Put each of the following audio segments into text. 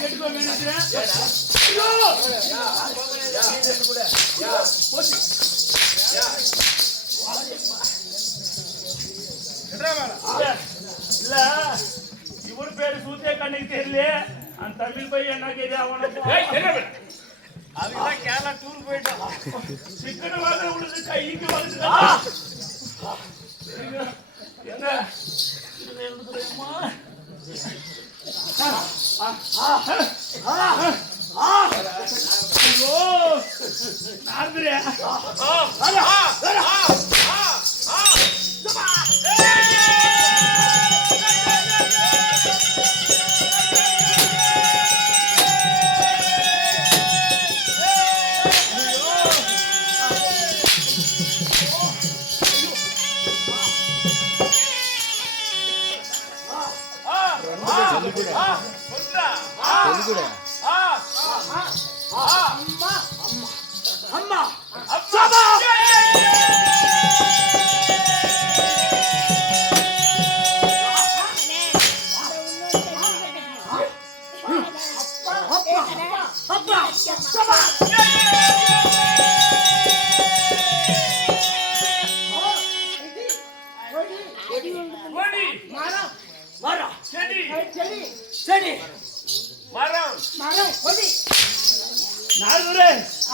கெட்டுக்கோ நினைக்கிறேன். இல்ல இவரு பேரு சூத்திய கண்ணுக்கு தெரியல. அந்த தமிழ் பையன் என்ன கேது அவனுக்கு அதுதான் கேரளா டூர் போயிட்டான். சிக்கன வாங்க உனக்கு கைக்கு வந்துட்டா என்ன எழுதுறேம்மா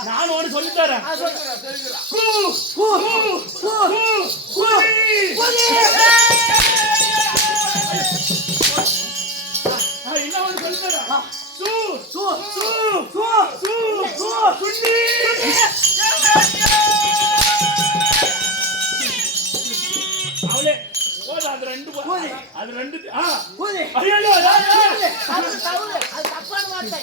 நான் ஒன்று சொல்லி தரேன். என்ன ஒன்று சொல்லி தரேன். அவளே அது ரெண்டு அது ரெண்டு தப்பான வார்த்தை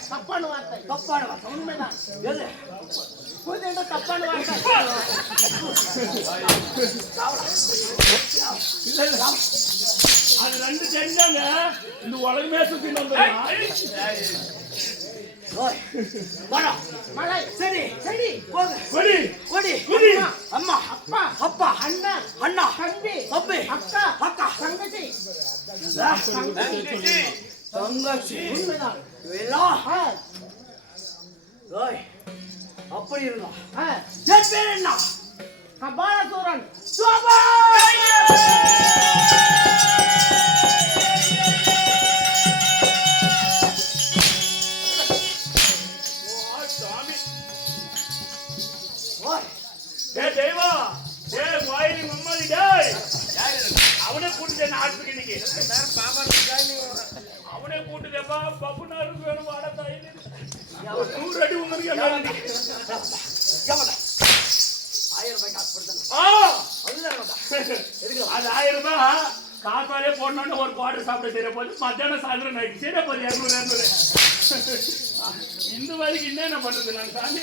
தப்பான வார்த்தை உண்மைதான். தப்பான வார்த்தை அது ரெண்டு தெரிஞ்சாங்க இந்த உலகமே சுத்தி மழை சரி சரி கொடி கொடி கொடி அம்மா அப்பா அப்பா அண்ணா அண்ணா தம்பி தம்பி அக்கா அக்கா தங்கச்சி தங்கச்சி உண்மைதான். அப்படி இருந்தா என் பேர் என்ன? கபாலசூரன். அவனே கூட்டு ஆஸ்பத்திரி இன்னைக்கு அவனே கூட்டுதேப்பா பப்பு நாளுக்கு வேணும் வாட தாய் 100 அடி உங்களுக்கு 1000 அது 1000 ரூபாய் காப்பாலே போடணும்னு ஒரு குவார்டர் சாப்பிட சரியா போகுது. மத்தியானம் சாயந்தரம் நைட்டு சரியா போகுது 200 இந்த வரைக்கும் என்ன பண்றது? நான் சாமி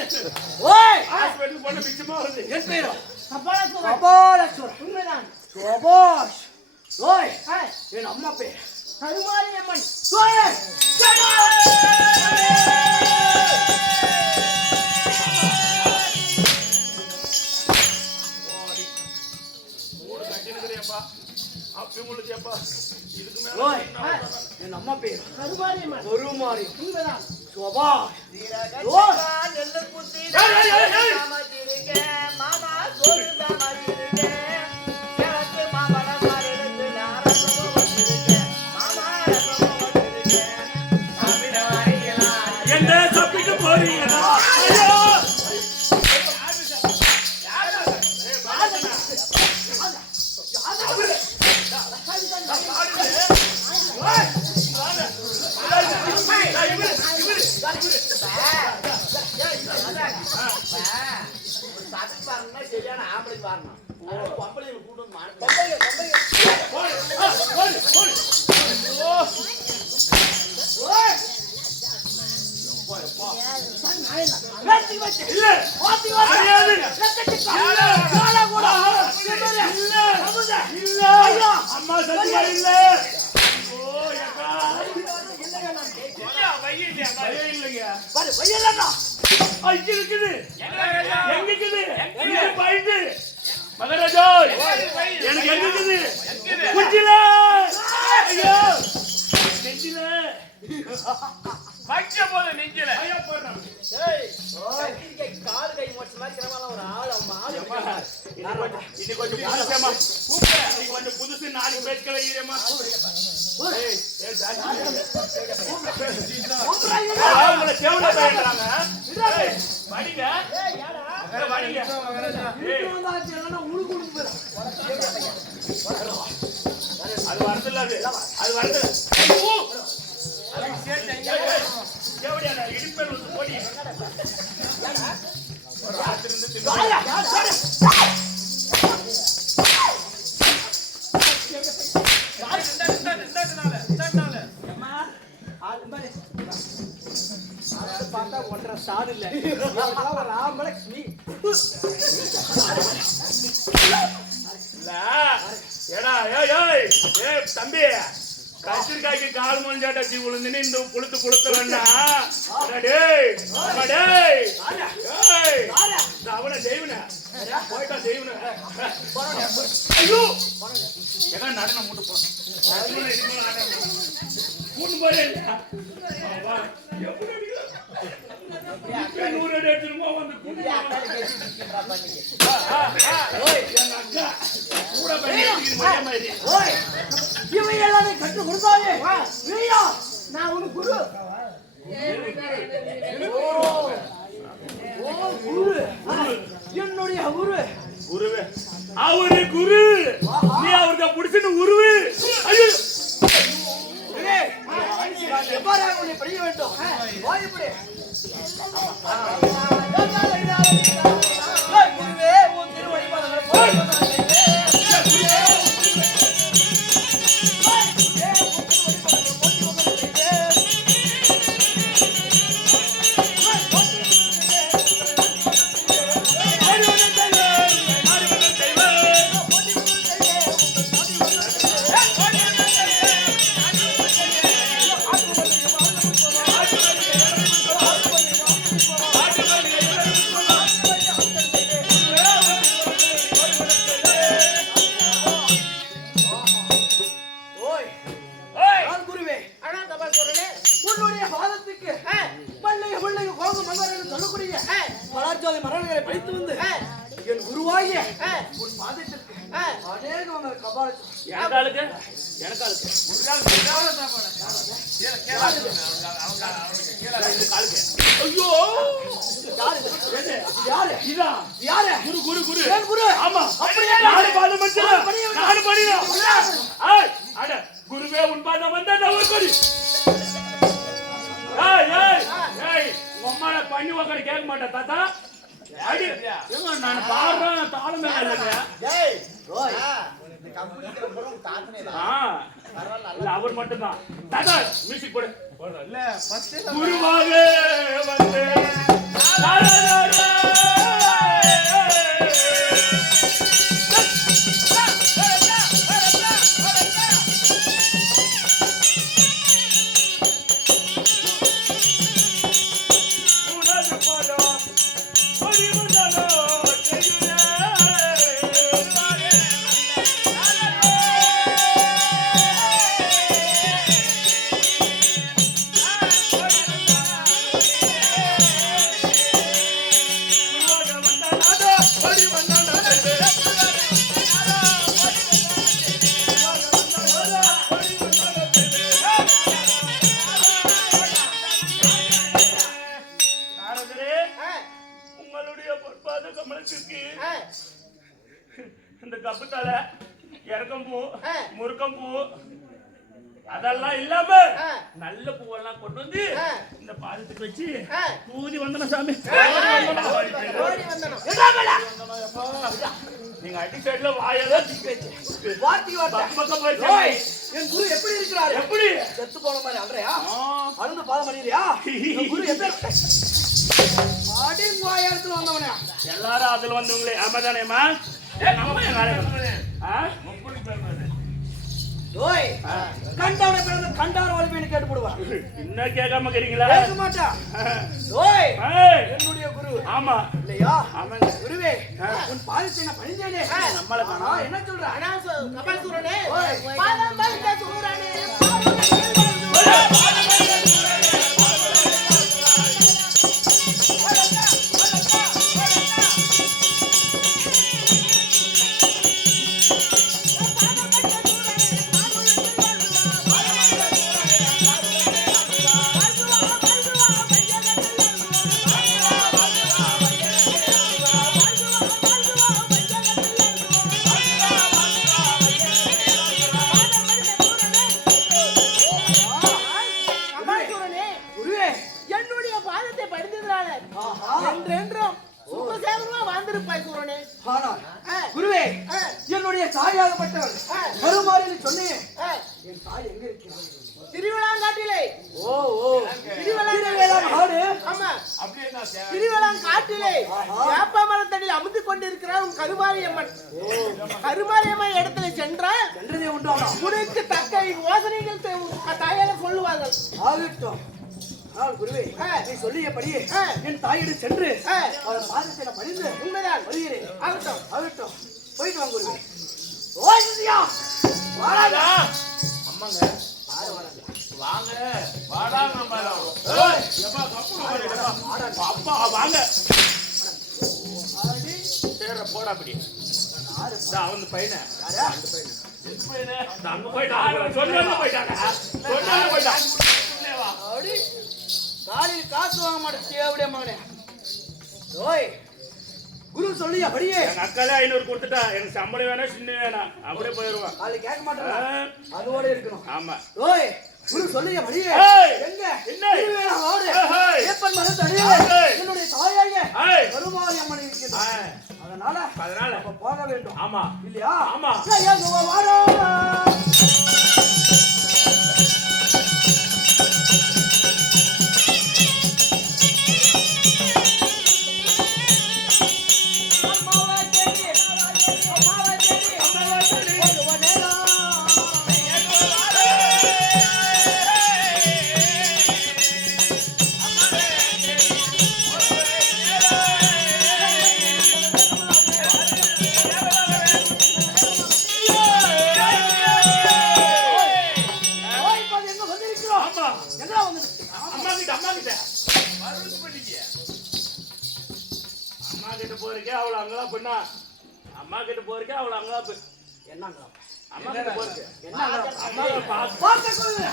ஹாஸ்பிட்டல் போன மிச்சமா வருது. என் பேரும் கபாலசூரன். உண்மைதான். என் அம்மா பேர் கருமாரி அம்மன். என் அம்மா பேர் கருமாரி அம்மன். கருமாரி உண்மைதான். சரியான ஆம்பளைக்கு வரணும். பொம்பளை கூட்டு அம்மா சத்தியா இல்ல மகராஜா எனக்கு எங்க இருக்குது? வைக்க போது நிக்கல ஐயா போறோம் ஏய் கை கால் கை மொச்ச மாதிரி கிரமால ஒரு ஆளு இன்னைக்கு கொஞ்சம் புதுசேமா கூப்பிடு இன்னைக்கு கொஞ்சம் புதுசு நாலு பேச்சுக்களை ஈரமா ஏய் ஏய் ஜாதி அவங்கள தேவல பேசுறாங்க ஏய் படிங்க ஏய் யாரா படிங்க ஏய் வந்தாச்சுன்னா உளுக்கு உளுக்கு போற அது வரதுல அது வருது அது சேட்டங்க தேவடியா இடிப்பேர் வந்து போடி ஒரு ராத்திரிந்து தின்னுயா பார்த்தா ஒன்றரை சாடு இல்ல ஒரு ராமலட்சுமி ஏடா ஏய் ஏய் தம்பி கத்திரிக்காய்க்கு கால் மொழிஞ்சாட்டா தீ விழுந்துன்னு இந்த புளுத்து புளுத்துறா டேய் டேய் அவனை செய்வன போயிட்டா செய்வன ஐயோ ஏன்னா நடனம் மூட்டு போ மூணு போறே எப்படி 100 அடி எடுத்துருமோ வந்து கூட பண்ணி இவன் எல்லாமே கட்டு கொடுத்தாலே வீரா நான் உனக்கு குரு குரு என்னுடைய குரு குருவே அவரு குரு நீ அவருக்கு புடிச்சுன்னு உருவு ஐயோ எவ்வாறு உன்னை படிக்க வேண்டும் வாய்ப்படி குருவே உன் திருவடிபாதங்களை ஐயோ யாரு யாரு குரு குரு குரு ஏன் குரு ஆமா அப்படியே நானு பாத மச்சான் நானு படியா ஏய் அட குருவே உன் பாத வந்தா நான் ஒரு கொடி ஏய் ஏய் ஏய் உம்மால பண்ணி உக்கட கேட்க மாட்டேன் தாத்தா அடி ஏங்க நான் பாடுறேன் தாளமே இல்லங்க டேய் ஓய் இந்த கம்பெனில போறோம் தாத்தனேடா இல்ல அவர் மட்டும் தான் தாத்தா மியூசிக் போடு இல்ல ஃபர்ஸ்ட் குருவாக வந்து இந்த கப்புத்தால இறக்கம்பூ முருக்கம்பூ அதெல்லாம் இல்லாம நல்ல பூவெல்லாம் கொண்டு வந்து இந்த பாதத்துக்கு வச்சு பூதி வந்தன சாமி நீங்க அடி சைடுல வாயெல்லாம் என் குரு எப்படி இருக்கிறாரு எப்படி செத்து போன மாதிரி அல்றையா அழுந்து பாதம் அடிக்கிறியா குரு எப்படி அடி வாயத்துல வந்தவனே எல்லாரும் அதுல வந்தவங்களே ஆமாதானேமா கண்டவனை பிறந்த கண்டார வலிமைன்னு கேட்டு போடுவான் இன்னும் கேட்காம இருக்கிறீங்களா கேட்க மாட்டா என்னுடைய குரு ஆமா இல்லையா ஆமாங்க குருவே உன் பாதத்தை நான் பணிந்தேனே நம்மள காணா என்ன சொல்ற கபால் சூரனே பாதம் பைத்த சூரனே குருவே என்னுடைய பாதத்தை படித்ததுனால ஆஹா என்றென்றும் சுகசேகரமா வாழ்ந்திருப்பாய் குருவனே. ஆனால் ஆ. குருவே ஆ. என்னுடைய தாயாகப்பட்டவள் ஆ. கருமாறின்னு சொன்னேன் ஆ, என் தாய் எங்க இருக்கிறாள் திருவிழாங்காட்டிலே ஓ ஓ திருவேலாம் நாடு ஆமா அப்படியே தான் தேவை. திருவிழாங்காட்டிலே வேப்ப மரத்தடியில் அமுந்து கொண்டிருக்கிறார் உன் கருமாரியம்மன். கருமாரியம்மன் இடத்துல சென்றால் என்றதே உண்டாமா உனக்கு தக்க யோசனைகள் தாயாக சொல்லுவார்கள். ஆகட்டும் ஆனால் குருவே ஆ. நீ சொல்லியபடியே ஆ. என் தாயிடம் சென்று ஆ, அவள் பாதத்தை நான் பணிந்து உண்மைதான். வருகிறேன் ஆகட்டும். ஆகட்டும் போயிட்டு வாங்க குருவே ஓய் சிசியா வாடா. அம்மாங்க வாங்க வாடாங்க நம்ம. ஏய் எப்பா கப்புல போறீங்க. அப்பா வாங்க. சேர போடா அப்படி. அவன் பையனா யாரா எந்த பையனா அங்க போயிட்டாங்க. சொன்னாங்க போயிட்டாங்க. சொன்னாங்க போயிட்டாங்க. அடி காலையில் காசு வாங்க மாட்டேன் அப்படியே மகனே ஓய் குரு சொல்லியபடியே எங்க அக்காலே 500 கொடுத்துட்டா. எனக்கு சம்பளம் வேணாம் சின்ன வேணாம் அப்படியே போயிருவான். காலையில் கேட்க மாட்டேன் அதோட இருக்கணும் ஆமா ஓய் குரு சொல்லியபடியே ஏய். எங்க என்ன? திருவேலாம் நாடு ஏய். ஏப்பன் மரத்தடியே ஏய். என்னுடைய தாயாக ஏய். கருமாரி அம்மன் இருக்கிறது அதனால அப்ப போக வேண்டும் ஆமா இல்லையா ஆமா. ஐயா, வாடா. ஓய், இப்ப அது எங்க வந்திருக்கிறோம்? ஆமா எங்கடா வந்திருக்கு? அம்மா கிட்ட மருந்து பண்ணிக்க. அம்மா கிட்ட போறீங்க அவள அங்கதான் பண்ணா. அம்மா கிட்ட போறீங்க அவள அங்கதான் போய் என்னங்க? அம்மா கிட்ட போறீங்க. என்னங்க? அம்மா பாத்து பார்க்க சொல்லுங்க.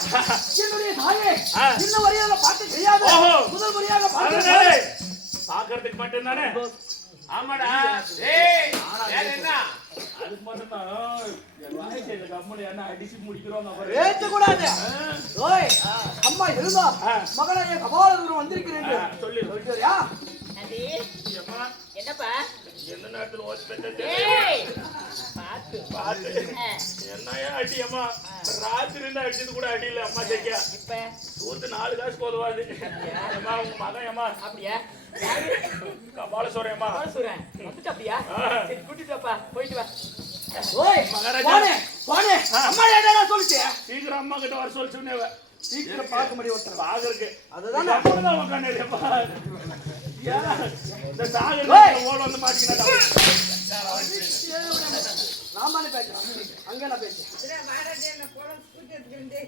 என்னுடைய தாயே, ஆ. இன்ன வரையில பார்க்க தெரியாது. ஓஹோ. முதல் முறையாக பார்க்க அதனாலே பாக்குறதுக்கு மட்டும் தானே. ஆமாடா ஏய் வேற என்ன அதுக்கு மட்டும் தான் என் வாய்ஸ் இந்த கம்முனு என்ன அடிச்சு முடிக்கிறோம் பேச கூடாது. ஓய், அம்மா இருந்தா ஆ. மகளாய கபாலகுரு வந்திருக்கிறேன் என்று சொல்லி சொல்லிட்டு வரியா? நந்தி, அம்மா என்னப்பா? எந்த நேரத்துல ஓச்சு பெற்றது ஏய், பாத்து. பாத்து என்னையா அடி அம்மா ராத்திரி இருந்து அடிச்சது கூட அடி இல்ல அம்மா தைக்க இப்ப சூத்து 4 காசு போதுவாது அம்மா உங்க மகன் அம்மா அப்படியா? கபாலசோரன் அம்மா சொல்றேன். வந்துட்டு அப்படியா? சரி, கூட்டிட்டு வாப்பா, போயிட்டு வா. ஓய், மகாராஜா. போனே, போனே. அம்மா என்னடா சொல்லிச்சு? சீக்கிரம் அம்மா கிட்ட வர சொல்லி சொன்னேவ சீக்கிரம் பார்க்க முடியும் ஒருத்தர். பாக்குறதுக்கு அதுதானே. தான் உட்காந்துப்பா இந்த சாகர் ஏய். ஓட வந்து மாட்டிக்கிட்டா நான் தானே பேசுறேன். அங்க நான் பேசுறேன்.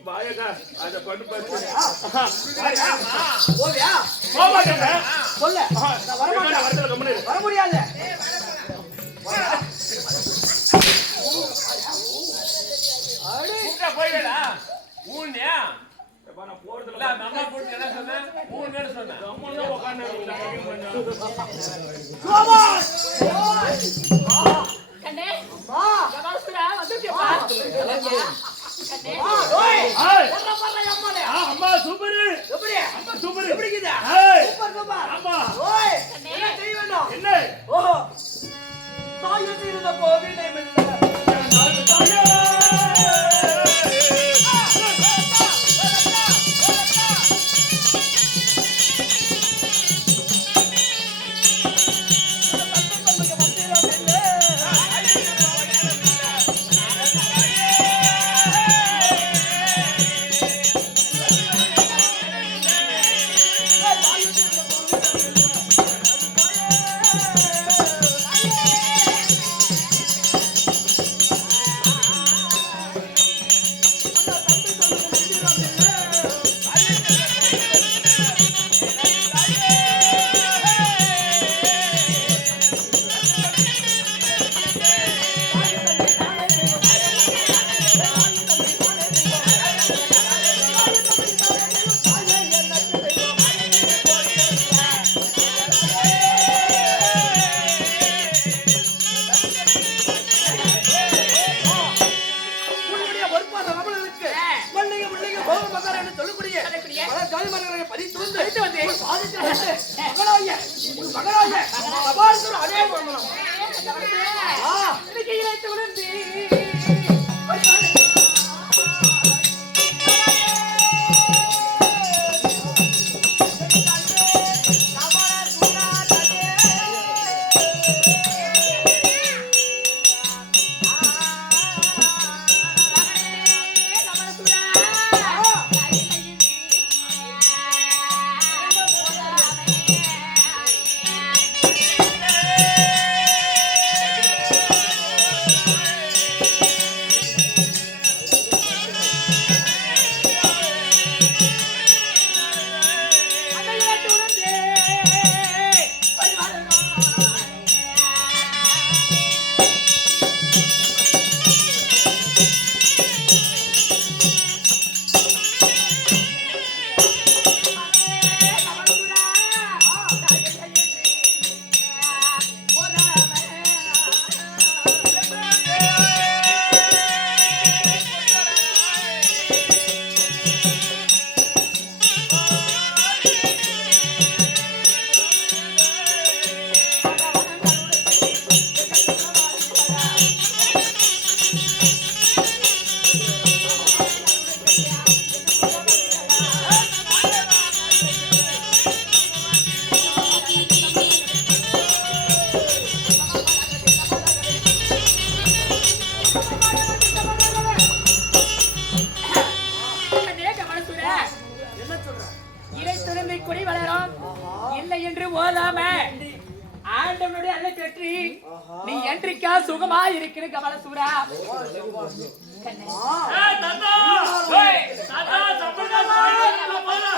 பாயக்கா அத பண்ணு பாத்து போவியா? போமாட்டேங்க சொல்லு. நான் வரமாட்டேன். வரதுல கம்முனு வர முடியாது. அடி. கூட்டா போயிடா ஊன்யா எப்பா நான் போறதுல இல்ல அந்த அம்மா கூட்டி என்ன சொன்னேன் ஊன் வேற சொன்னேன் கம்முனு தான் உட்கார்ந்து சோமாஸ். கண்ணே, அம்மா. கபாலசுரா, வந்துட்டியாப்பா? கண்ணே, ஓய். ஏய் வர்ற வர்ற அம்மானே. அம்மா சூப்பர் எப்படி? அம்மா சூப்பர் எப்படி இருக்குதா? ஏய் சூப்பர் சூப்பர். ஆமா ஓய், கண்ணே. என்ன செய்ய வேண்டும்? என்ன ஓஹோ. தாயத்து இருந்த கோவிலை மெல்ல. பறித்து வந்து பறித்து வந்து பாதத்தில் வைத்து, மகளாகிய உன் மகளாகிய சபாரசர் அடைய கொள்ளலாம். இன்னைக்கு இழைத்து விழுந்து இறைத்துறந்தை கொடி வளரும் இல்லை என்று ஓதாம ஆண்டவனுடைய அல்லை பெற்றி நீ என்றைக்கா சுகமா இருக்கிற கமலசூரா கண்ணே ஏய் தாத்தா ஏய் தாத்தா சப்பல்கா போடா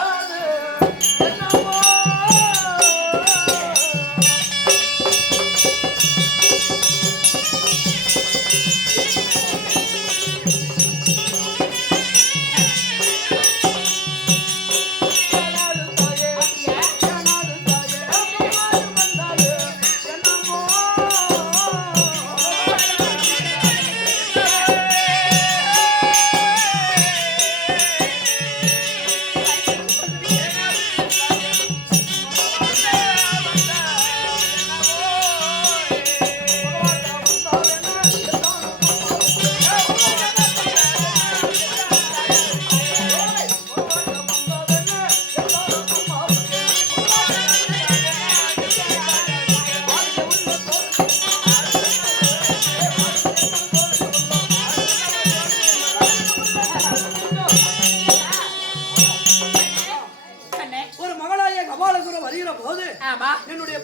என்னுடைய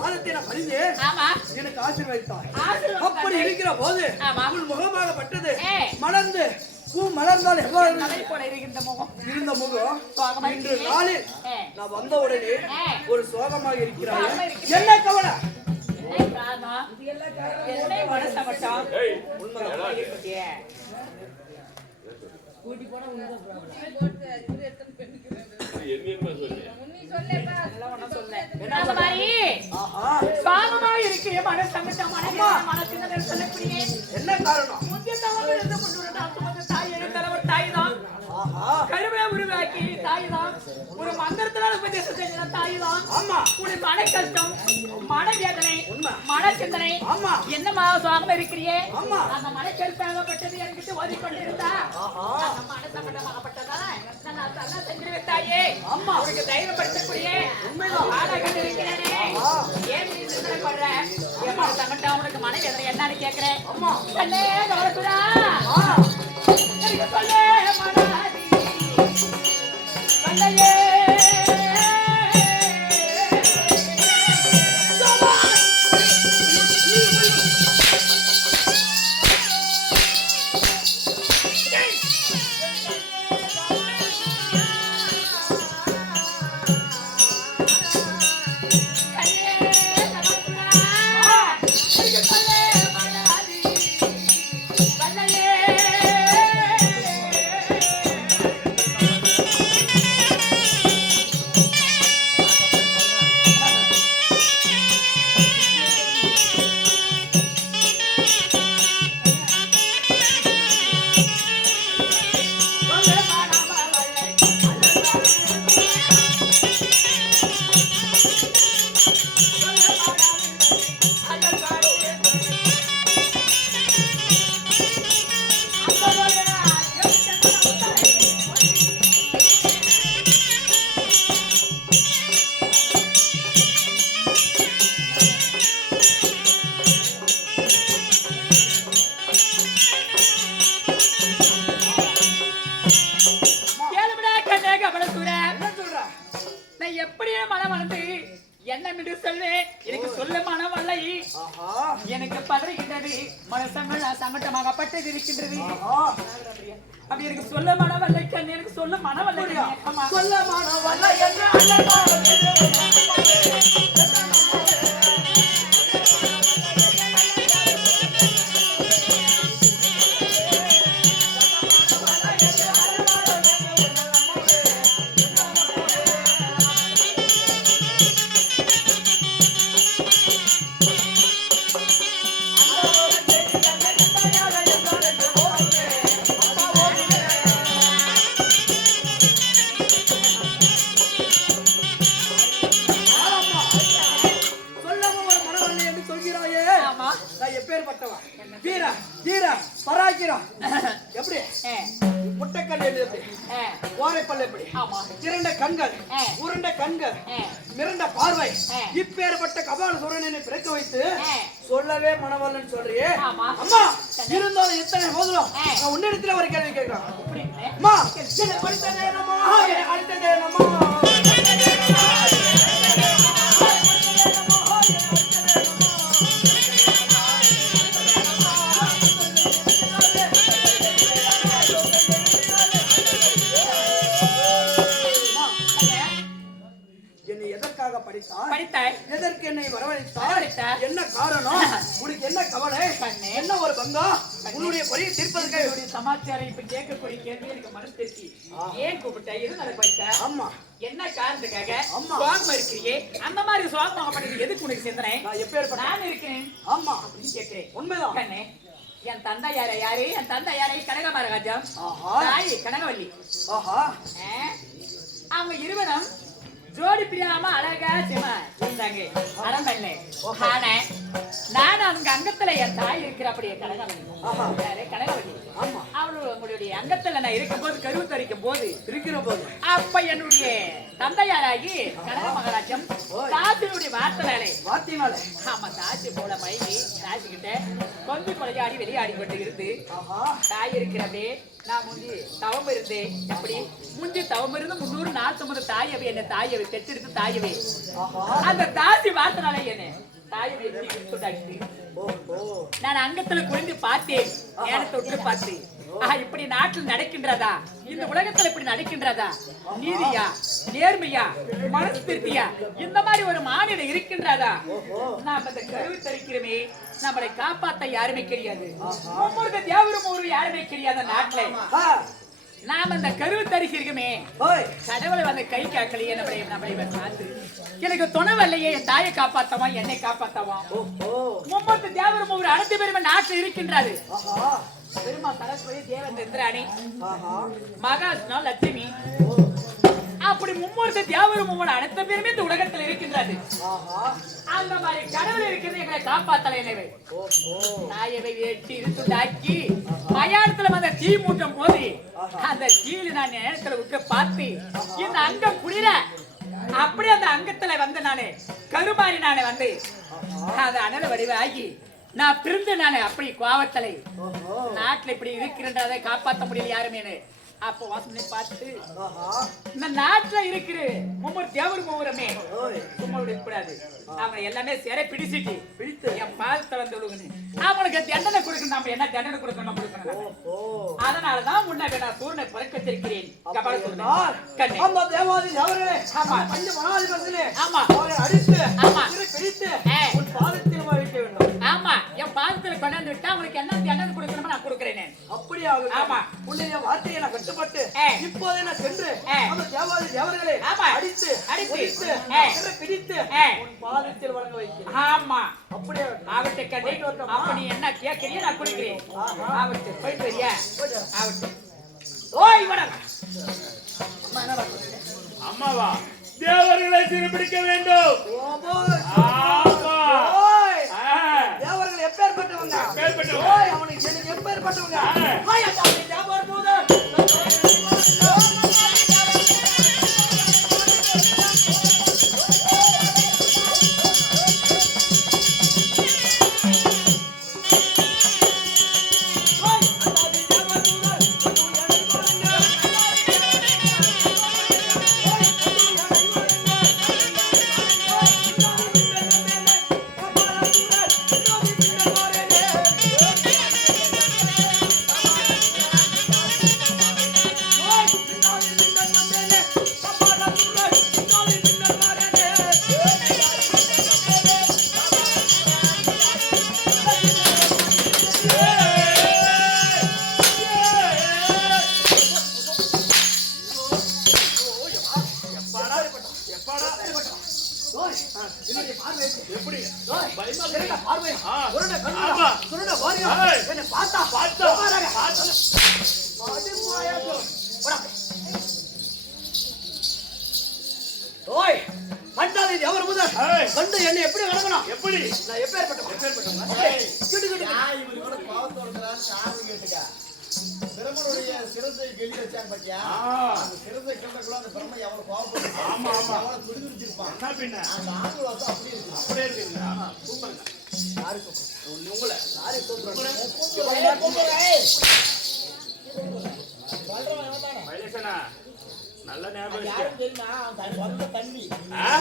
பாதத்தை நான் பணிந்து எனக்கு ஆசீர்வதித்தார். அப்படி இருக்கிற போது உன் முகமாகப்பட்டது மலர்ந்து பூ மலர்ந்தால் எவ்வாறு இருந்த முகம் இன்று நாளில் நான் வந்த உடனே ஒரு சோகமாக இருக்கிறாய். என்ன கவலை? என்ன காரணம்? கருவே உருவாக்கி தாய்தான் ஒரு மந்திரத்தினால உபதேசம் செஞ்ச தாய்தான். ஒரு மன கஷ்டம், மன வேதனை, மன சிந்தனை என்னமா சுவாமி இருக்கிறியே அந்த மன கருப்பாகப்பட்டது எனக்கு ஓதிக்கொண்டு இருந்தா அந்த மன சம்பந்தமாகப்பட்டதா நான் நல்லா செஞ்சு வைத்தாயே. உனக்கு தைரியப்படுத்தக்கூடிய ஆளாக இருக்கிறேனே ஏன் நீ சிந்தனை பண்ற? என் மன சம்பந்தம் உனக்கு மன வேதனை என்னன்னு கேட்கிறேன். கண்ணே கவலைக்குறா எனக்கு சொல்லே மனாதி கண்ணையே எப்படியே மனம் வந்து என்ன என்று சொல்வேன் எனக்கு சொல்ல மனம் அல்ல எனக்கு பதறுகின்றது மனசங்கள் சங்கட்டமாகப்பட்டது இருக்கின்றது அப்படி எனக்கு சொல்ல மனம் அல்ல கண்ணு எனக்கு சொல்ல மனம் அல்ல சொல்ல மனம் அல்ல என்று எப்படி முட்டைக்கல் எப்படி ஓரைப்பல் எப்படி இரண்ட கண்கள் உருண்ட கண்கள் மிரண்ட பார்வை இப்பேற்பட்ட கபால சூரனை பிறக்க வைத்து சொல்லவே மனவல்லன்னு சொல்றியே அம்மா இருந்தாலும் எத்தனை போதும் நான் உன்னிடத்துல ஒரு கேள்வி கேட்கிறேன் அம்மா என்ன படித்ததே என்னமோ அடித்ததே என்னமோ படித்தாய் எதற்கு என்னை வரவழைத்தாய் என்ன காரணம் உனக்கு என்ன கவலை என்ன ஒரு பங்கம் உன்னுடைய குறையை தீர்ப்பதற்கு சமாச்சாரம் இப்ப கேட்கக்கூடிய கேள்வி எனக்கு மனசிற்கு ஏன் கூப்பிட்ட எது அதை படித்த ஆமா என்ன காரணத்துக்காக சுவாகமா இருக்கிறியே அந்த மாதிரி சுவாகமாகப்பட்டது எதுக்கு உனக்கு சிந்தனை நான் எப்பேற்பட்ட நான் இருக்கிறேன் ஆமா அப்படின்னு கேட்கிறேன் உண்மைதான் கண்ணே என் தந்தை யாரு என் தந்தை யாரை கனக மகாராஜா தாய் கனகவல்லி அவங்க இருவரும் ஜோடி பிரியாம அழகா சிமா இருந்தாங்க அரண்மனை ஆனா நான் அவங்க அங்கத்துல என் தாய் இருக்கிற அப்படியே கனகவல்லி கனகவல்லி அவரு உங்களுடைய அங்கத்துல நான் இருக்கும் போது கருவு தரிக்கும் போது இருக்கிற போது அப்ப என்னுடைய தந்தையாராகி கனக மகாராஜம் தாசியுடைய வார்த்தைனாலே ஆமா தாசி போல மயங்கி தாசி கிட்ட கொஞ்சம் கொலையாடி வெளியாடி கொண்டு இருந்து தாய் இருக்கிறதே நான் முந்தி தவம் இருந்தேன் எப்படி முந்தி தவம் இருந்து 349 தாயவை என்ன தாயவை பெற்றெடுத்து தாயவை அந்த தாசி வார்த்தைனாலே என்ன தாயவை நான் அங்கத்துல குழந்தை பார்த்தேன் நேரத்தை விட்டு பார்த்தேன் இப்படி நாட்டில் நடக்கின்றதா இந்த உலகத்துல இப்படி நடக்கின்றதா நீதியா நேர்மையா மனசு திருப்தியா இந்த மாதிரி ஒரு மாநில இருக்கின்றதா நாம் அந்த கருவு தரிக்கிறோமே நம்மளை காப்பாத்த யாருமே கிடையாது ஒவ்வொரு தேவரும் ஒரு யாருமே கிடையாது நாட்டுல நாம அந்த கருவு தரிசிருக்கமே கடவுளை வந்து கை காக்கலையே நம்மளை பார்த்து எனக்கு துணவல்லையே என் தாயை காப்பாத்தவா என்னை காப்பாத்தவா ஒவ்வொரு தேவரும் ஒரு அனைத்து பேருமே நாட்டில் இருக்கின்றாரு பெருமா சரஸ்வதி தேவந்திராணி மகாத்மா லட்சுமி அப்படி மும்மூர்த்தி தியாவரும் அனைத்து பேருமே இந்த உலகத்தில் இருக்கின்றது அந்த மாதிரி கடவுள் இருக்கிறது எங்களை காப்பாத்தலை நாயவை வெட்டி இருந்துண்டாக்கி மயானத்துல அந்த தீ மூட்டும் போது அந்த தீயில நான் நேரத்துல விட்டு பார்த்து இந்த அங்கம் குளிர அப்படி அந்த அங்கத்துல வந்து நானே கருமாறி நானே வந்து அது அனல வடிவாகி நான் பிரிந்து நானே அப்படி கோவத்தலை நாட்டுல இப்படி இருக்கின்றதை காப்பாற்ற முடியல யாருமே அப்போ வாசனை பார்த்து இந்த நாட்டுல இருக்கிற ஒவ்வொரு தேவர் ஒவ்வொருமே சும்மா கூடாது அவங்க எல்லாமே சிறை பிடிச்சிட்டு பிடித்து என் பால் திறந்து விழுகுன்னு அவங்களுக்கு தண்டனை கொடுக்கணும் நம்ம என்ன தண்டனை கொடுக்கணும் கொடுக்கணும் அதனாலதான் முன்னாடி நான் சூரனை பிறக்க வச்சிருக்கிறேன் கபால சூரனை அந்த தேவாதி அவர்களே ஆமா பஞ்ச மகாதிபதிகளே ஆமா அவரை அடித்து ஆமா பிடித்து உன் பாதத்தில் வைக்க வேண்டும் ஆமா என் பாதத்தில் கொண்டாந்து விட்டா உங்களுக்கு என்ன தண்டனை கொடுக்கணுமோ நான் கொடுக்கிறேன் அப்படியா ஆமா உன்னுடைய வார்த்தையை நான் கட்டுப்பட்டு இப்போதே நான் சென்று அந்த தேவாதி தேவர்களே அடித்து பிடித்து உன் பாதத்தில் வழங்க வைக்கிறேன் ஆமா அப்படியே ஆவட்டை கட்டி அப்படி என்ன கேட்கறியா நான் கொடுக்கிறேன் ஆவட்டு போயிட்டு வரியா ஆவட்டு ஓய் வட அம்மா என்ன அம்மாவா தேவர்களை சிறுபிடிக்க வேண்டும் தேவர்கள் எப்பேற்பட்டவங்க அவனுக்கு எனக்கு எப்பேற்பட்டவங்க என்னுடைய பார்வை எப்படி ஓய், பயமா என்னடா இருக்கு. பார்வை ஆ. உருண்ட ஆமா. கண்ணுடா சுருண்ட வாரியா ஏய். என்ன பார்த்தா பார்த்தா. பாருங்க பார்த்தா. அடி மாயாக்கு போடா ஓய் பண்டாதி எவர் முதல் ஏய். கண்டு என்ன எப்படி வணங்கணும் எப்படி நான் எப்பேற்பட்டவன் ஏய். கிடு கிடு இவனோட பாவத்தோட காரணம் கேட்டுக்க பிரம்மனுடைய சிரத்தை கெளி வச்சாங்க பாத்தியா ஆ. அந்த சிரத்தை கிள்ளக்குள்ள அந்த பிரம்ம எவ்வளவு கோவப்பட்டு ஆமா, ஆமா. எவ்வளவு துடிதுடிச்சிருப்பான் என்ன பின்ன அந்த ஆண்டு வாசம் அப்படியே இருக்கு அப்படியே இருக்குங்க சூப்பருங்க யாரு சொல்றேன் உங்களை யாரு சொல்றேன் மயிலேசனா நல்ல ஞாபகம் வச்சுக்க. யாரும் தெரியுமா அவன் வந்த தண்ணி ஆ?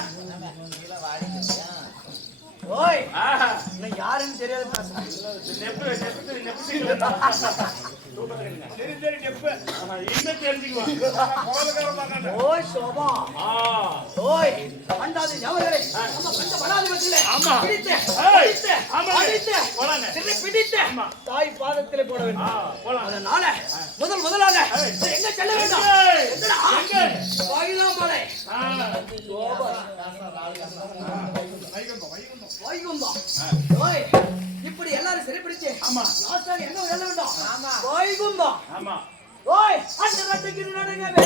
ஓய் ஆஹா. நான் யாருன்னு தெரியாது பேசுறேன் சூப்பருங்க. சரி சரி நெப்பு ஆஹா, இன்னும் தெரிஞ்சுக்குவான். ஓய் சோபா ஆ. ஓய் பண்டாதி எவர்களே நம்ம கண்ட படாதிபத்திலே ஆமா. பிடித்து ஏய். பிடித்து ஆமாங்க. அடித்து போலாங்க. சிறு பிடித்து ஆமா. தாய் பாதத்திலே போட ஆ, வேண்டும் போலாம். அதனால முதலாக ஏய். எங்க செல்ல வேண்டும் ஏய். எங்கடா? எங்க? வாயிலாமலை ஆ. வைகுந்தம் ஓய் இப்படி எல்லாரும் சிறைப்பிடிச்சு ஆமா. லாஸ்டாக எங்க செல்ல வேண்டும் வைகுந்தம் ஆமா. ஓய் அந்த நாட்டுக்கு நடங்கவே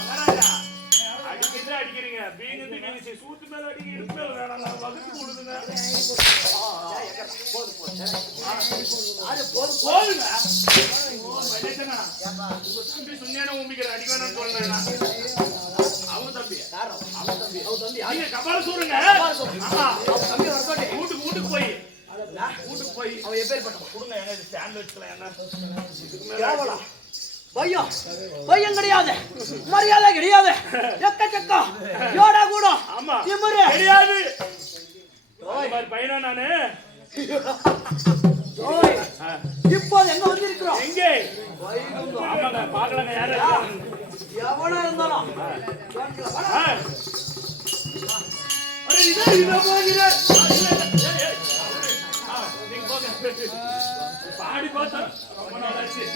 மகாராஜா, அடிக்கிறது அடிக்கிறீங்க. வீங்குது வீங்குச்சு. சூத்து மேல அடிக்க, இடுப்பு மேல வேணாம். நான் வகுத்து கொடுதுங்க. போதுங்க. ஓ, மயிலேசனா. உங்க தம்பி சுண்ணியான உம்பிக்கிற அடி வேணாம்னு சொல்றேன் நான். அவங்க தம்பி. அவங்க தம்பி. நீங்க கபால சூருங்க. ஆமா. தம்பி வர சொல்லி வீட்டுக்கு போய் வீட்டுக்கு போய் அவன் எப்பேற்பட்டவன் கொடுங்க. என்ன இது ஸ்டாண்ட் வச்சுக்கலாம் என்ன இதுக்கு மேல கேவலம் பையம் பையம் கிடையாது மரியாதை கிடையாது எக்கச்சக்கம் யோடா கூட ஆமா. திமிரு தெரியாது. பாரு, பையனா நானு. ஓய் ஆ. இப்போது எங்க வந்திருக்கிறோம் எங்கே? வைகுந்தம். ஆமாங்க, பார்க்கலாங்க யாரு எவனா இருந்தாலும் ஆ. அட, இதோ போகிறேன். நீங்க போங்க. பாடி பார்த்தா ரொம்ப நாளாச்சு.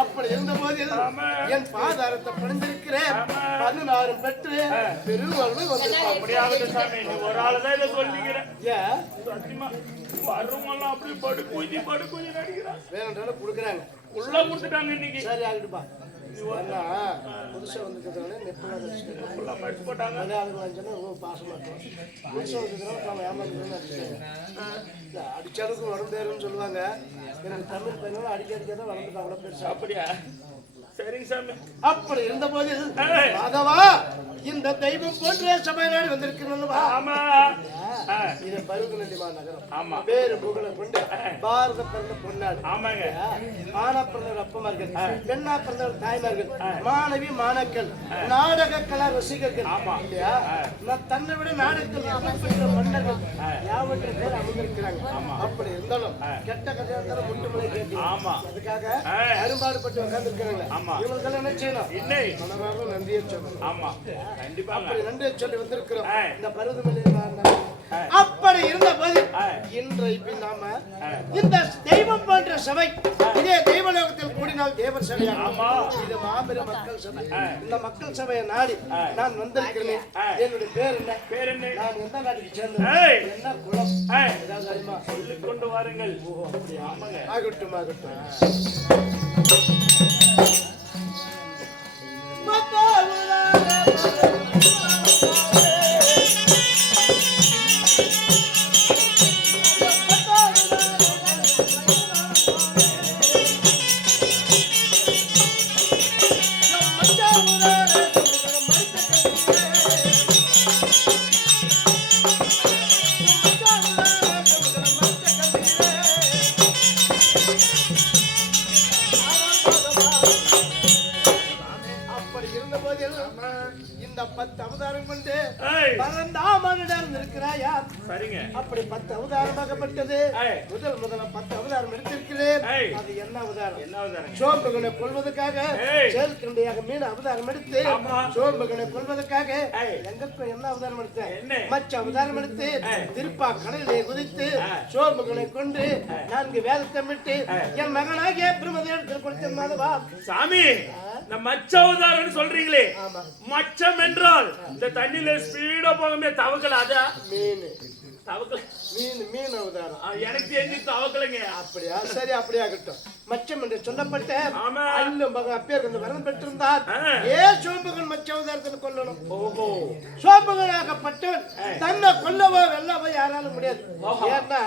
அப்படி இருந்த போதில் என் பாதாரத்தை பணிந்திருக்கிறேன் 16 பெற்று பெருவாழ்வு அப்படியாவது சாமி நீ ஒரு ஆளுதான் இதை சொல்லிக்கிறேன் ஏன் வருமெல்லாம் அப்படி படுக்கூச்சி நடிக்கிறான் வேணுன்றாலும் கொடுக்குறாங்க உள்ள கொடுத்துட்டாங்க இன்னைக்கு சரி ஆகிட்டுப்பா புதுசா வந்துருக்கிறதுனால நெப்புள்ள படிச்சு போட்டாங்க ஆளுங்க வாங்கினா ரொம்ப பாசமா இருக்கும் புதுசா வந்துருக்கிறோம் ஏமாந்துருக்கோம் அடிச்சாலுக்கும் வளர்ந்தேருன்னு சொல்லுவாங்க எனக்கு தமிழ் பையனும் அடிக்கதான் வளர்ந்துட்டா கூட பெருசா அப்படியா சரிங்க சாமி அப்படி இருந்த போது மாதவா இந்த தெய்வம் போன்ற சபை நாடு வந்திருக்கிறல்லவா ஆமா இது பருகுநெல்லிமா நகரம் ஆமா பேரு புகழ கொண்டு பாரத பிறந்த பொன்னாடு ஆமாங்க ஆனா பிறந்தவர் அப்பமார்கள் பெண்ணா பிறந்தவர் தாய்மார்கள் மாணவி மாணக்கள் நாடக கலா ரசிகர்கள் ஆமா இல்லையா நான் தன்னை விட நாடகத்தில் பெற்ற மன்னர்கள் யாவற்றை பேர் அமர்ந்திருக்கிறாங்க அப்படி இருந்தாலும் கெட்ட கதையாத்தாலும் முட்டுமலை கேட்டு ஆமா அதுக்காக அரும்பாடுபட்டு உட்கார்ந்து இருக்கிறாங்க இவங்களுக்கு என்ன செய்யணும் இல்லை மனவாக நன்றியை சொல்லணும் ஆமா கண்டிப்பா அப்படி நன்றியை சொல்லி வந்திருக்கிறோம் இந்த பருவமலை அப்படி இருந்த போது இன்றைக்கு நாம இந்த தெய்வம் போன்ற சபை இதே தெய்வலோகத்தில் கூடினால் தேவர் சபை இது மாபெரும் மக்கள் சபை இந்த மக்கள் சபையை நாடி நான் வந்திருக்கிறேன் என்னுடைய பேர் என்ன நான் எந்த நாட்டுக்கு சேர்ந்தேன் என்ன குலம் ஏதாவது அறிமா சொல்லிக் கொண்டு வாருங்கள் ஆகட்டும் ஆகட்டும் 10 அவதாரம் கொண்டு ஏய். பரந்தாமனிடம் இருக்கிறாயா? சரிங்க. அப்படி 10 அவதாரமாகப்பட்டது. ஏய். முதல்ல 10 அவதாரம் எடுத்திருக்கிறேன். ஏய். அது என்ன அவதாரம்? என்ன அவதாரம்? சோம்பகனை கொல்வதற்காக ஏய். செயல்கண்டியாக மீன் அவதாரம் எடுத்து ஆமா. சோம்பகனை கொல்வதற்காக ஏய். எங்களுக்கும் என்ன அவதாரம் எடுத்தேன்? என்ன? மச்ச அவதாரம் எடுத்து ஏய். திருப்பா கடலிலே குதித்து ஏய். சோம்பகனை கொண்டு 4 வேதத்தை விட்டு என் மகனாகிய பிரமதேவத்தில் கொடுத்த மாதவா. சாமி, இந்த மச்ச அவதாரம்னு சொல்றீங்களே, ஆமா. மச்சம் என்றால் இந்த தண்ணியில ஸ்பீடா போகுமே தவக்கல, அதா மீன் தவக்கல. மீன் அவதாரம். எனக்கு தெரிஞ்சு தவக்கலைங்க. அப்படியா? சரி, அப்படியாகட்டும். மச்சம் என்று சொல்லப்பட்ட ஆமா. அல்லும் மகன் அப்பேர் இந்த வரம் பெற்றிருந்தார். ஆ. ஏன் சோம்பகன் மச்ச அவதாரத்தில் கொல்லணும்? ஓஹோ. சோம்பகனாகப்பட்டவன் தன்னை கொல்லவோ வெல்லவோ யாராலும் முடியாது. ஓஹோ. ஏன்னா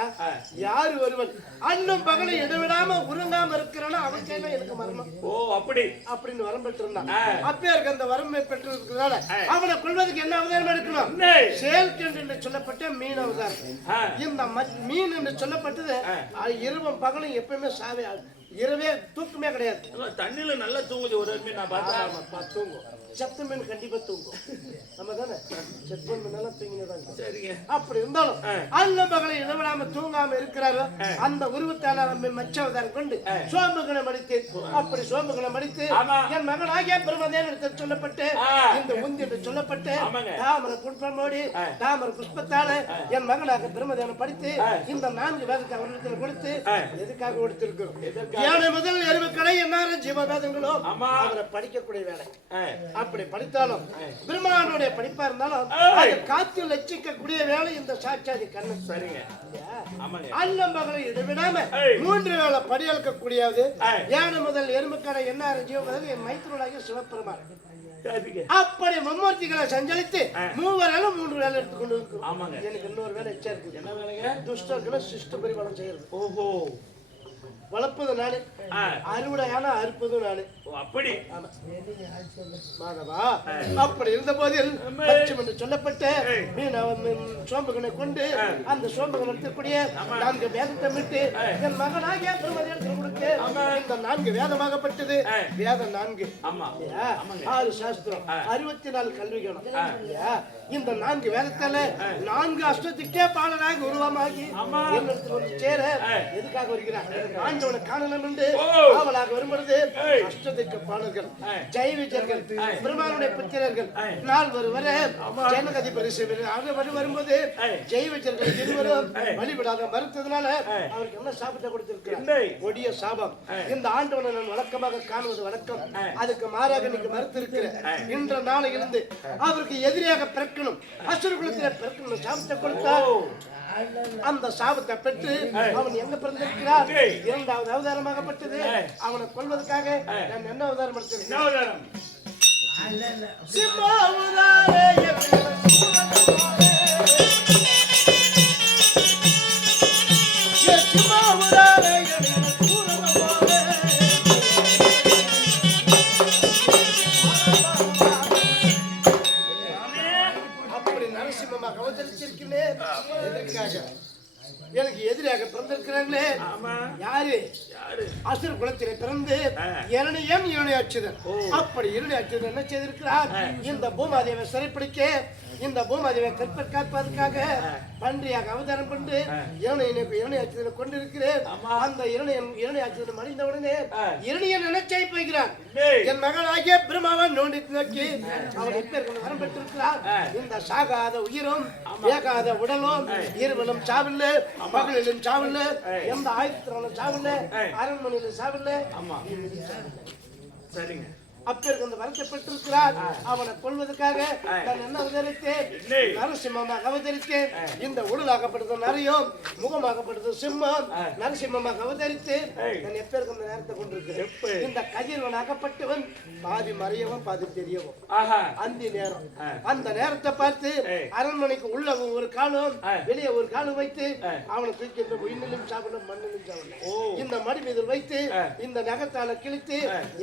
யாரு ஒருவன் அண்ணும் பகலை இடைவிடாம உறங்காம இருக்கிறானோ அவன் கையில எனக்கு மரணம். ஓ, அப்படி அப்படின்னு வரம் பெற்றிருந்தான். ஆ. அப்பேருக்கு அந்த வரம் பெற்றிருக்கிறதால அவனை கொல்வதற்கு என்ன அவதாரம் எடுக்கணும்? என்ன? செயல்கண்டு என்று சொல்லப்பட்ட மீன் அவதாரம். ஆ. இந்த மீன் என்று சொல்லப்பட்டது இரவும் பகலும் எப்பயுமே சாவே இரவே தூக்கமே கிடையாது. தண்ணியில நல்லா தூங்குது ஒரு மீன் நான் பார்த்தேன். தூங்கும். செத்த மீன் கண்டிப்பா தூங்கும். நம்ம தானே செத்த மீன் எல்லாம் தூங்கினதான். சரிங்க. அப்படி இருந்தாலும் அந்த மகளை இடவிடாம தூங்காம இருக்கிறாரோ அந்த உருவத்தான மச்சவதாரம் கொண்டு சோம்பகனை மடித்து அப்படி சோம்பகனை மடித்து என் மகனாகிய பிரமதேவன் சொல்லப்பட்டு இந்த உந்தி என்று சொல்லப்பட்டு தாமர புஷ்பமோடி தாமர புஷ்பத்தால என் மகனாக பிரமதேவனை படித்து இந்த 4 வேதத்தை அவரிடத்தில் கொடுத்து எதுக்காக கொடுத்திருக்கிறோம்? ஏழு முதல் எருவுக்கடை என்ன ஜீவவேதங்களோ அவரை படிக்கக்கூடிய வேலை. அப்படி படித்தாலும் பிரம்மானுடைய படிப்பா இருந்தாலும் அதை காத்து லட்சிக்கக்கூடிய வேலை இந்த சாட்சாதி கண்ணன். சரிங்க. அல்லம்பகளை இடைவிடாம 3 வேளை படியெழுக்கக்கூடியது ஏழு முதல் எருமைக்கடை என்ன ஜீவவேதம் என் மைத்திரனாகிய சிவபெருமான். அப்படி மும்மூர்த்திகளை சஞ்சலித்து 3 வேலை 3 வேலை எடுத்துக்கொண்டு இருக்கும். எனக்கு இன்னொரு வேலை எச்சா இருக்கு. என்ன வேலைங்க? துஷ்டர்களை சிஷ்ட பரிபாலம் செய்யறது. ஓஹோ. வளர்ப்பது நானு, அறுவடையான அறுப்பதும் நானு. அப்படி மாதவா. அப்படி இருந்த போதில் பட்சம் என்று சொல்லப்பட்ட சோம்பகனை கொண்டு அந்த சோம்பகன் எடுக்கக்கூடிய 4 வேதத்தை விட்டு என் மகனாகிய பிரமதேவனுக்கு கொடுக்க இந்த 4 வேதமாகப்பட்டது. வேதம் 4, 6 சாஸ்திரம், 64 கல்விகளும். இந்த 4 வேதத்தால 4 அஷ்டத்துக்கே பாலனாக உருவமாகி என்னிடத்தில் வந்து சேர எதுக்காக வருகிறார்? ஆண்டவனை காணலாம் என்று அவளாக வரும்பொழுது அஷ்டதிக்க பாலர்கள், ஜெய்விஜர்கள், பிரம்மாவுடைய புத்திரர்கள் 4 வர ஜனகதி பரிசு வரும்போது ஜெய்விஜர்கள் 20 வழிபடாத மறுத்ததுனால அவருக்கு என்ன சாபத்தை கொடுத்திருக்கிறார்? கொடிய சாபம். இந்த ஆண்டவனை நான் வழக்கமாக காணுவது வழக்கம். அதுக்கு மாறாக இன்னைக்கு மறுத்து இருக்கிறேன். இன்ற நாளையிலிருந்து அவருக்கு எதிரியாக பிறக்கணும், அசுர குலத்தில பிறக்கணும் சாபத்தை கொடுத்தார். அந்த சாபத்தை பெற்று அவன் எங்க பிறந்திருக்கிறார்? 2வது அவதாரமாகப்பட்டது. அவனை கொல்வதற்காக நான் என்ன அவதாரம் எடுத்திருக்கிறேன்? அப்படி நரசிம்மமாக அவதரிச்சிருக்கிறேன். எதற்காக? எனக்கு எதிராக பிறந்திருக்கிறாங்களே யாரு? அசுர குலத்திலே பிறந்து இரணியம் இரணியாச்சுதன். அப்படி இரணியாச்சுதன் என்ன செய்திருக்கிறார்? இந்த பூமாதேவை சிறைப்பிடிக்க இந்த பூமாதேவை காப்பதற்காக பன்றியாக அவதாரம் கொண்டு இரணியாச்சுதனை கொண்டிருக்கிறேன். அந்த இரணியாச்சுதனை மடிந்த உடனே இரணியன் நினைச்சை போகிறான். என் மகனாகிய பிரம்மாவன் நோண்டி நோக்கி அவன் எப்பேருக்கு வரம் பெற்றிருக்கிறார். இந்த சாகாத உயிரும் ஏகாத உடலும் இருவனும் சாவில்லை, பகலிலும் சாவில்லை, எந்த ஆயுதத்தினாலும் சாவில்லை, அரண்மனையிலும் சாவில்லை. சரிங்க. அப்பேருக்கு அந்த வரத்தை பெற்றிருக்கிறார். அவனை கொள்வதற்காக நான் என்ன அவதரித்தேன்? நரசிம்மமாக அவதரித்தேன். இந்த உடலாகப்பட்டது நரியும், முகமாகப்பட்டது சிம்மம். நரசிம்மமாக அவதரித்து நான் எப்பேருக்கு அந்த நேரத்தை கொண்டிருக்கிறேன். இந்த கதிரவனாகப்பட்டவன் பாதி மறையவும் பாதி தெரியவும் அந்த நேரம். அந்த நேரத்தை பார்த்து அரண்மனைக்கு உள்ள ஒரு காலம் வெளியே ஒரு காலம் வைத்து அவனை தூக்கி இந்த உயிரிலும் சாப்பிடும் மண்ணிலும் சாப்பிடும் இந்த மடி மீது வைத்து இந்த நகத்தால கிழித்து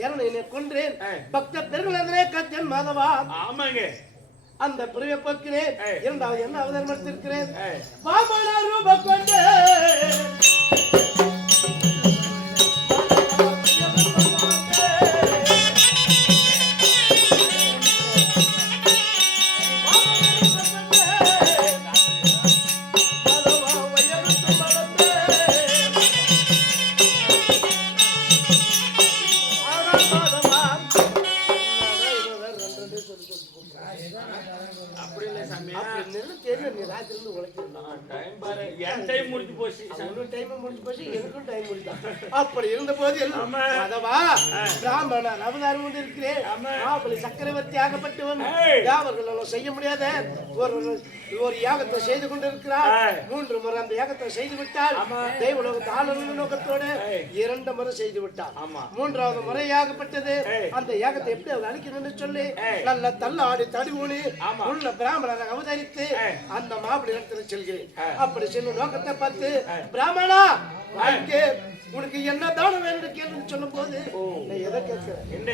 என்னை கொன்றேன். பக்த பெருங்களே கத்தன் மாதவா. ஆமாங்க. அந்த பிரிவை போக்கிறேன். 2வது என்ன அவதாரம் எடுத்திருக்கிறேன்? வாமன ரூப கொண்டு டைம் முடிஞ்சு போச்சு அவனும் டைம் முடிஞ்சு போச்சு எனக்கும் டைம் முடிஞ்சான் அப்படி இருந்த போதில் ஆமா. அதவா பிராமணர் அவதாரம் கொண்டு இருக்கிறேன் மாபலி சக்கரவர்த்தி ஆகப்பட்டவன் ஏய். யாவர்கள் செய்ய முடியாத ஒரு யாகத்தை செய்து கொண்டிருக்கிறார் 3 முறை அந்த யாகத்தை செய்து விட்டால் தெய்வலோகத்தை ஆளுநர் நோக்கத்தோடு 2 முறை செய்து விட்டார் 3வது முறையாகப்பட்டது அந்த யாகத்தை எப்படி அவர் அழிக்கணும்னு சொல்லி நல்ல தள்ளாடி தடிவுனி உள்ள பிராமணரை அவதரித்து அந்த மாபலி இடத்துல செல்கிறேன் அப்படி செல்லும் நோக்கத்தை பார்த்து பிராமணா அங்கே உனக்கு என்ன தானம் வேணும் கேள்வி சொல்லும் போது நான் எதை கேட்கிறேன் என்ன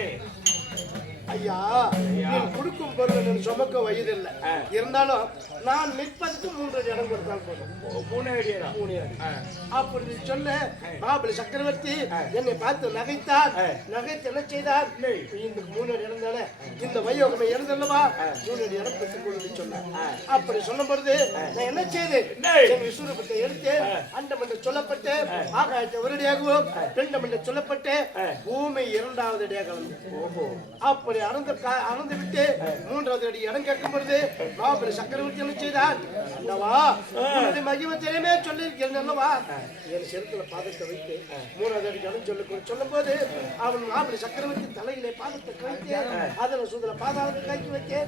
ஐயா நீ கொடுக்கும் பொருள் சுமக்க வயதில்லை இருந்தாலும் நான் நிற்பதுக்கு 3 இடம் கொடுத்தால் போதும் 3 அடி அப்படி சொல்ல மாபலி சக்கரவர்த்தி என்னை பார்த்து நகைத்தார் நகைத்து என்ன செய்தார் இந்த 3 இடம் தானே இந்த வையோகமை இறந்தல்லவா 3 இடம் பெற்றுக் கொண்டு சொன்னார் அப்படி சொல்லும் பொழுது நான் என்ன செய்தேன் என் விஸ்வரூபத்தை எடுத்து அண்டம் என்று சொல்லப்பட்டு ஆகாயத்தை ஒரு அடியாகவும் பிண்டம் என்று சொல்லப்பட்டு பூமி 2வது அடியாக கலந்து அப்படி அறந்து விட்டு 3வது அடி இடம் கேட்கும் பொழுது மாபலி சக்கரவர்த்தி என்ன செய்தார் அல்லவா உன்னுடைய மகிமத்திலே சொல்லியிருக்கிறேன் அல்லவா என் செருத்துல பாதத்தை வைத்து 3வது அடி இடம் சொல்லும் போது அவன் மாபலி சக்கரவர்த்தி தலையிலே பாதத்தை வைத்து அதில் சூதர பாதாளத்தை கைக்கு வைத்து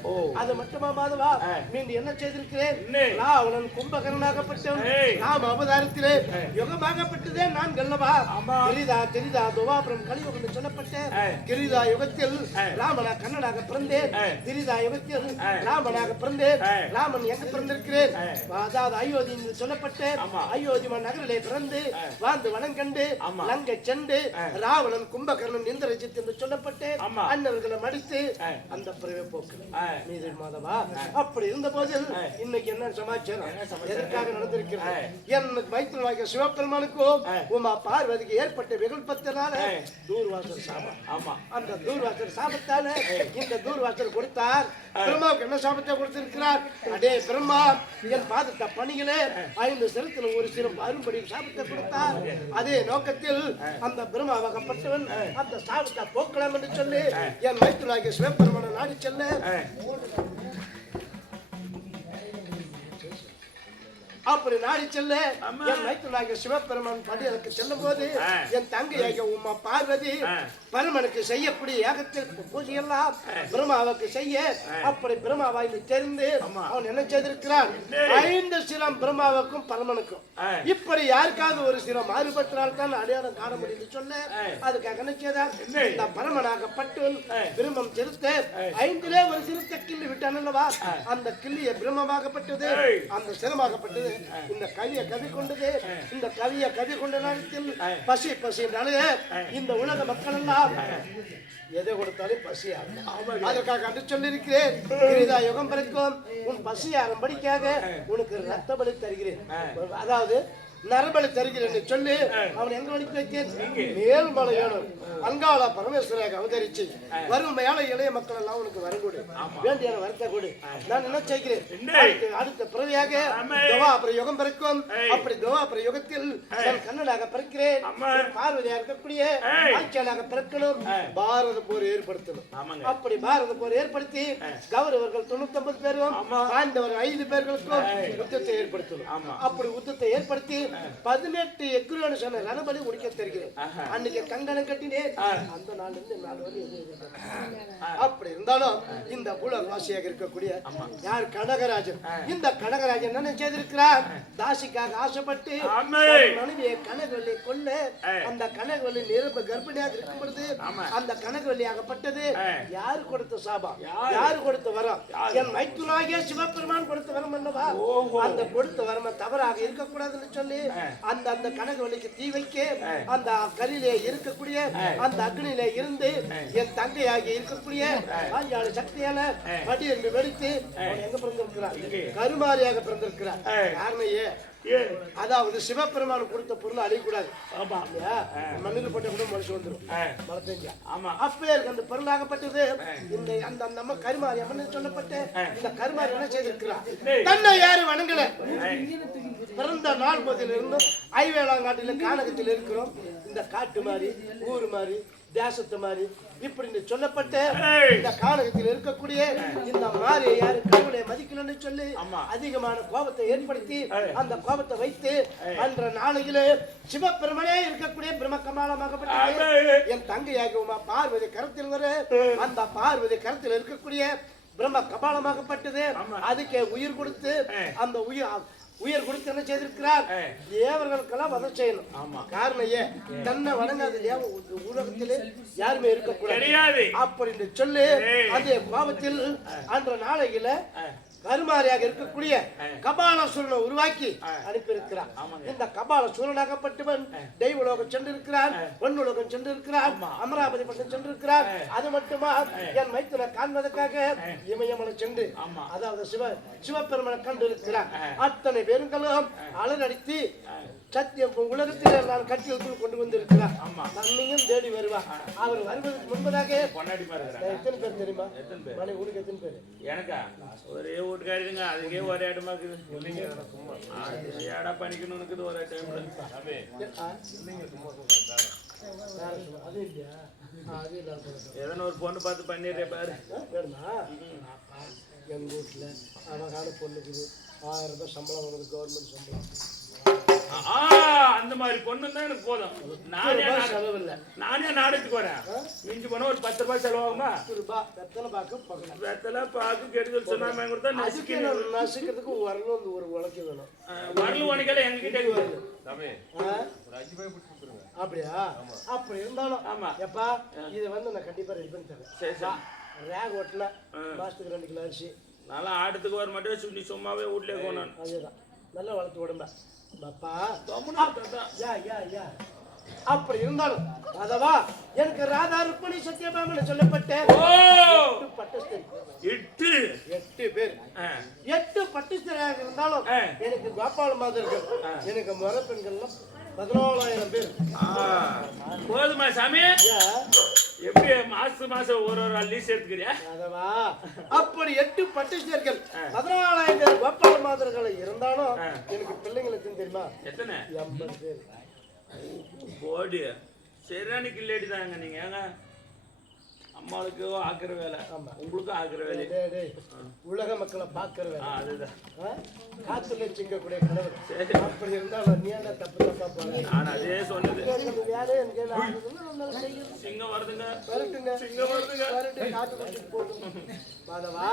அது மட்டுமா மாதவா மீண்டும் என்ன செய்திருக்கிறேன் நான் அவன் கும்பகரனாகப்பட்டவன் நாம் அவதாரத்திலே யுகமாகப்பட்டதே நான் கல்லவா தெரிதா துவாபுரம் கலியுகம் சொல்லப்பட்ட கிரிதா யுகத்தில் ராமனா கண்ணனாக பிறந்தேன் திரிதா யுகத்தில் ராமனாக பிறந்தேன் ராமன் எங்க பிறந்திருக்கிறேன் அதாவது அயோத்தி என்று சொல்லப்பட்ட அயோத்தி நகரிலே பிறந்து வாழ்ந்து வனங்கண்டு லங்கை சென்று ராவணன் கும்பகர்ணன் இந்திரஜித் என்று சொல்லப்பட்டு அண்ணவர்களை மடித்து அந்த பிறவை போக்கு மாதவா அப்படி இருந்த போதில் இன்னைக்கு என்ன சமாச்சாரம் எதற்காக நடந்திருக்கிறது என் வைத்தியநாயக சிவபெருமானுக்கும் உமா பார்வதிக்கு ஏற்பட்ட விகல்பத்தினால தூர்வாசல் சாபம் அந்த தூர்வாசல் சாபத்தால இந்த தூர்வாசல் கொடுத்தார் பிரம்மாவுக்கு என்ன சாபத்தை கொடுத்திருக்கிறார் அடே பிரம்மா என் பாதத்தை பணிகளே 5 சிரத்தில் ஒரு சிரம் அரும்படி சாபத்தை கொடுத்தார் அதே நோக்கத்தில் அந்த பிரம்மாவாகப்பட்டவன் அந்த சாபத்தை போக்கலாம் என்று சொல்லி என் வைத்தியநாயக சிவபெருமான நாடி செல்ல அப்படி நாடி செல்ல என் வைத்தியநாயக சிவபெருமான் படியலுக்கு செல்லும் போது என் தங்கையாக உமா பார்வதி பரமனுக்கு செய்யக்கூடிய யாகத்திற்கு பூஜையெல்லாம் பிரம்மாவுக்கு செய்ய அப்படி பிரம்மாவாய் தெரிந்து அவன் என்ன செய்திருக்கிறான் 5 சிரம் பிரம்மாவுக்கும் பரமனுக்கும் இப்படி யாருக்காவது ஒரு சிரம் மாறுபட்டால் தான் அடையாளம் காண முடியும் சொல்ல அதுக்காக என்ன செய்தார் இந்த பரமனாகப்பட்டு பிரம்மம் செலுத்த 5லே ஒரு சிரத்தை கிள்ளி விட்டான் அல்லவா அந்த கிள்ளிய பிரம்மமாகப்பட்டது அந்த சிரமாகப்பட்டது இந்த கவியை கவி கொண்டது இந்த கவியை கவி கொண்ட நேரத்தில் பசி இந்த உலக மக்கள் எல்லாம் எதை கொடுத்தாலும் பசியா அதற்காக அன்று சொல்லியிருக்கிறேன் யுகம் பிறக்கும் உன் பசி ஆரம்படிக்காக உனக்கு ரத்த பலி தருகிறேன் அதாவது நரபலி தருகிறேன் சொல்லி அவன் எங்க வலிக்கு வைத்தேன் மேல்மலை வேணும் அங்காள பரமேஸ்வராக அவதரிச்சு வரும் மேல இளைய மக்கள் எல்லாம் உனக்கு வரக்கூடு வேண்டிய வரத்தை கூடு நான் என்ன செய்கிறேன் அடுத்த பிறவியாக துவாபர யுகம் பிறக்கும் அப்படி துவாபர யுகத்தில் நான் கண்ணனாக பிறக்கிறேன் பார்வதியா இருக்கக்கூடிய ஆட்சியாளாக பிறக்கணும் பாரத போர் ஏற்படுத்தணும் அப்படி பாரத போர் ஏற்படுத்தி கௌரவர்கள் 99 பேரும் பாண்டவர் 5 பேர்களுக்கும் யுத்தத்தை ஏற்படுத்தணும் அப்படி யுத்தத்தை ஏற்படுத்தி 18 எக்குரோடு சொன்ன ரணபலி முடிக்க தெரிகிறேன் அன்னைக்கு கங்கணம் கட்டினேன் அந்த நாள்ல இருந்து நாள் வரை அப்படி இருந்தாலும் இந்த பூலவாசியாக இருக்கக்கூடிய யார் கனகராஜன் இந்த கனகராஜன் என்ன செய்திருக்கிறார் தாசிக்காக ஆசைப்பட்டு மனைவியை கனகவல்லியை கொல்ல அந்த கனகவல்லி நிரம்ப கர்ப்பிணியாக இருக்கும் பொழுது அந்த கனகவல்லியாகப்பட்டது யாரு கொடுத்த சாபம் யாரு கொடுத்த வரம் என் மைத்துனாகிய சிவபெருமான் கொடுத்த வரம் அல்லவா அந்த கொடுத்த வரம தவறாக இருக்கக்கூடாதுன்னு சொல்லி அந்த அந்த கனகவல்லிக்கு தீ வைக்க அந்த கரியிலே இருக்கக்கூடிய அந்த அக்னியிலே இருந்து என் தங்கையாகி இருக்கக்கூடிய பாஞ்சாலி சக்தியால படி என்று வெடித்து எங்க பிறந்திருக்கிறார் கருமாரியாக பிறந்திருக்கிறார் காரணம் அதாவது சிவபெருமான் கொடுத்த பொருள் அழியக்கூடாது மண்ணில் போட்ட கூட மனுஷ வந்துடும் அப்பே அந்த பொருளாகப்பட்டது இந்த அந்த அந்த கருமாரி அம்மன் சொல்லப்பட்ட இந்த கருமாரி என்ன செய்திருக்கிறார் தன்னை யாரும் வணங்கல பிறந்த நாள் முதலில் இருந்தும் ஐவேளாங்காட்டில கானகத்தில் இருக்கிறோம் இந்த காட்டு மாதிரி ஊர் மாதிரி தேசத்து மாதிரி இப்படி சொல்லப்பட்ட ஏய். இந்த காலகத்தில் இருக்கக்கூடிய இந்த மாதிரி யாரு கடவுளை மதிக்கலன்னு சொல்லி அதிகமான கோபத்தை ஏற்படுத்தி அந்த கோபத்தை வைத்து அன்ற நாளையிலே சிவபெருமனே இருக்கக்கூடிய பிரம்மகமாலமாகப்பட்ட என் தங்கையாகி உமா பார்வதி கரத்தில் வர அந்த பார்வதி கரத்தில் இருக்கக்கூடிய பிரம்ம கபாலமாகப்பட்டது அதுக்கு உயிர் கொடுத்து அந்த உயிர் கொடுத்து என்ன செய்திருக்கிறார் தேவர்களுக்கெல்லாம் வதம் செய்யணும் காரணம் ஏன் தன்னை வணங்காத உலகத்திலே யாருமே இருக்கக்கூடாது அப்படின்னு சொல்லி அந்த கோபத்தில் அன்ற நாளையில கருமாரியாக இருக்கக்கூடிய கபாலசூரனை உருவாக்கி அனுப்பியிருக்கிறார் இந்த கபாலசூரனாகப்பட்டவன் தெய்வலோகம் சென்றிருக்கிறான் பொன்னுலோகம் சென்றிருக்கிறான் அமராவதி பட்டம் சென்றிருக்கிறான் அது மட்டுமா என் மைத்திர காண்பதற்காக இமயமலை சென்று அதாவது சிவபெருமனை கண்டு இருக்கிறார் அத்தனை பேருங்களும் அலரடித்து சத்தியம் உலகத்தில் நான் கட்டியத்தில் கொண்டு வந்திருக்கிறார் நம்மையும் தேடி வருவார் அவர் வருவதற்கு முன்பதாக எத்தனை பேர் தெரியுமா மனை ஊருக்கு எத்தனை பேர் எனக்கா ஒரே வீட்டுக்காரிங்க அதுக்கே ஒரே இடமா இருக்குது ஏடா பண்ணிக்கணும் இருக்குது ஒரே டைம்ல அது இல்லையா அது இல்ல எதனா ஒரு பொண்ணு பார்த்து பண்ணிடுறேன் பாரு எங்க வீட்டுல அழகான பொண்ணுக்குது 1000 ரூபாய் சம்பளம் வருது கவர்மெண்ட் சம்பளம் அந்த மாதிரி பொண்ணு தான் எனக்கு போதும் நானே நாடகத்துக்கு வரேன் மிஞ்சி போனா ஒரு 10 ரூபாய் செலவாகுமா வெத்தலை பாக்கு கெடுதல் சொன்னாம கொடுத்தா நசுக்கிறதுக்கு வரணும் ஒரு உழைக்க வேணும் வரலும் உனக்கெல்லாம் எங்க கிட்டே வருது அப்படியா அப்படி இருந்தாலும் ஆமா எப்பா இதை வந்து நான் கண்டிப்பா ரெடி பண்ணி தரேன் ரேக் ஓட்டல மாசத்துக்கு 2 கிலோ அரிசி நல்லா ஆட்டத்துக்கு வர மாட்டேன் நீ சும்மாவே வீட்லயே போனான் அதேதான் நல்லா வளர்த்து உடம்ப அப்படி இருந்தாலும் அதவா எனக்கு ராதா ருக்மணி சத்யபாமன் சொல்லப்பட்ட 8 பேர் 8 பட்டிஸ்தராக இருந்தாலும் எனக்கு கோபால மாதர்கள் எனக்கு முறை பெண்கள்லாம் 14,000 பேர் போதுமா சாமி எப்படி மாசம் ஒரு லீஸ் எடுத்துக்கிறியா அதவா அப்படி 8 பட்டிஸ்தர்கள் 14,000 கோபால மாதர்கள் இருந்தாலும் எனக்கு பிள்ளைங்களை தெரியுமா எத்தனை 80 பேர் போடி சரியான கில்லேடி தாங்க நீங்க ஏங்க அம்மாவுக்கு ஆக்குற வேலை உங்களுக்கும் ஆக்குற வேலை உலக மக்களை பார்க்கிற வேலை அதுதான் காத்துல சிங்கக்கூடிய கணவர் அப்படி இருந்தாலும் நீ என்ன தப்பு தப்பா போற நான் அதே சொன்னது சிங்கம் வருதுங்க சிங்கம் வருதுங்க காத்து குடிச்சிட்டு போட்டு மாதவா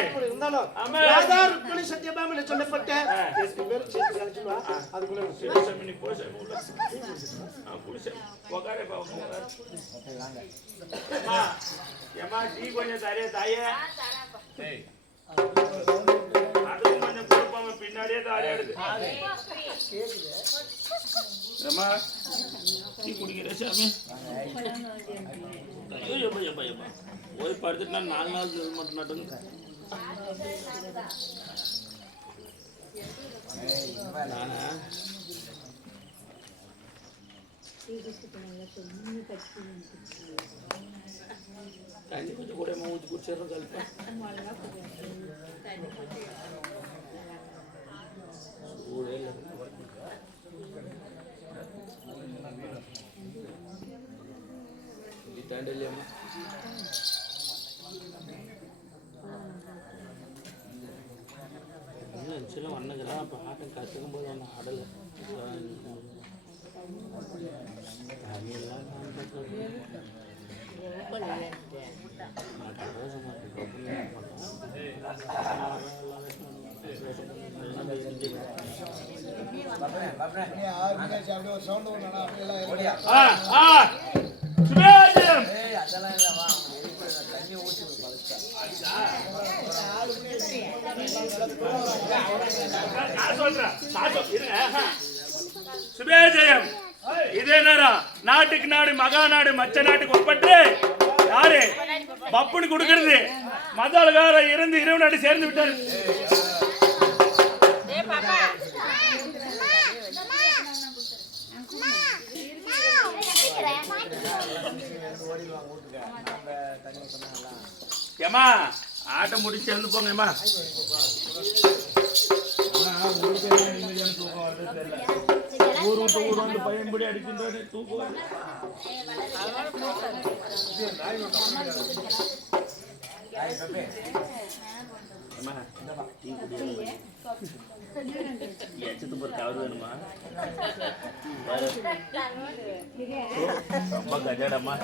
அப்படி இருந்தாலும் ராதா ருக்மணி சத்யபாமன் சொல்லப்பட்ட 8 பேர் சேர்த்து கழிச்சுவா அதுக்குள்ள நீ போய் குடிச்ச உக்காரே ஏமா டீ கொஞ்சம் தரே தாயே அதுக்கு கொஞ்சம் கொடுப்பாம பின்னாடியே தாரே எடுத்து ஏமா டீ குடிக்கிற சாமி போய் படுத்துட்டு நான் 4 நாள் மட்டும் நட்டுங்க நானா தண்ணி கொஞ்சம் கூட ஊற்றி குடிச்சிடுறோம் கல்பம் தாண்டலையம்மா சில வண்ணங்கள்லாம் அப்போ ஆட்டம் கற்றுக்கும் போது ஒன்று ஆடலை சுபேஜயம் இதே நேரம் நாட்டுக்கு நாடு மகாநாடு மச்ச நாட்டுக்கு ஒப்பற்று யாரு பப்புன்னு கொடுக்கிறது மதாளகார இருந்து இரவு நாடு சேர்ந்து விட்டார் ஏமா ஆட்டம் முடிச்சு எழுந்து போங்கம்மா ஊர் விட்டு ஊர் வந்து பையன்படி அடிக்கின்றது தூக்குவாங்க. கவர் வேணுமா? ரொம்ப கஜடமா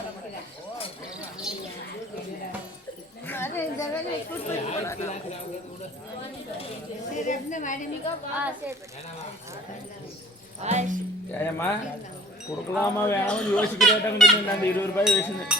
ஏமா கொடுக்கலாமா வேணாம்னு யோசிக்கிறேன். அந்த 20 ரூபாய் பேசுனேன்.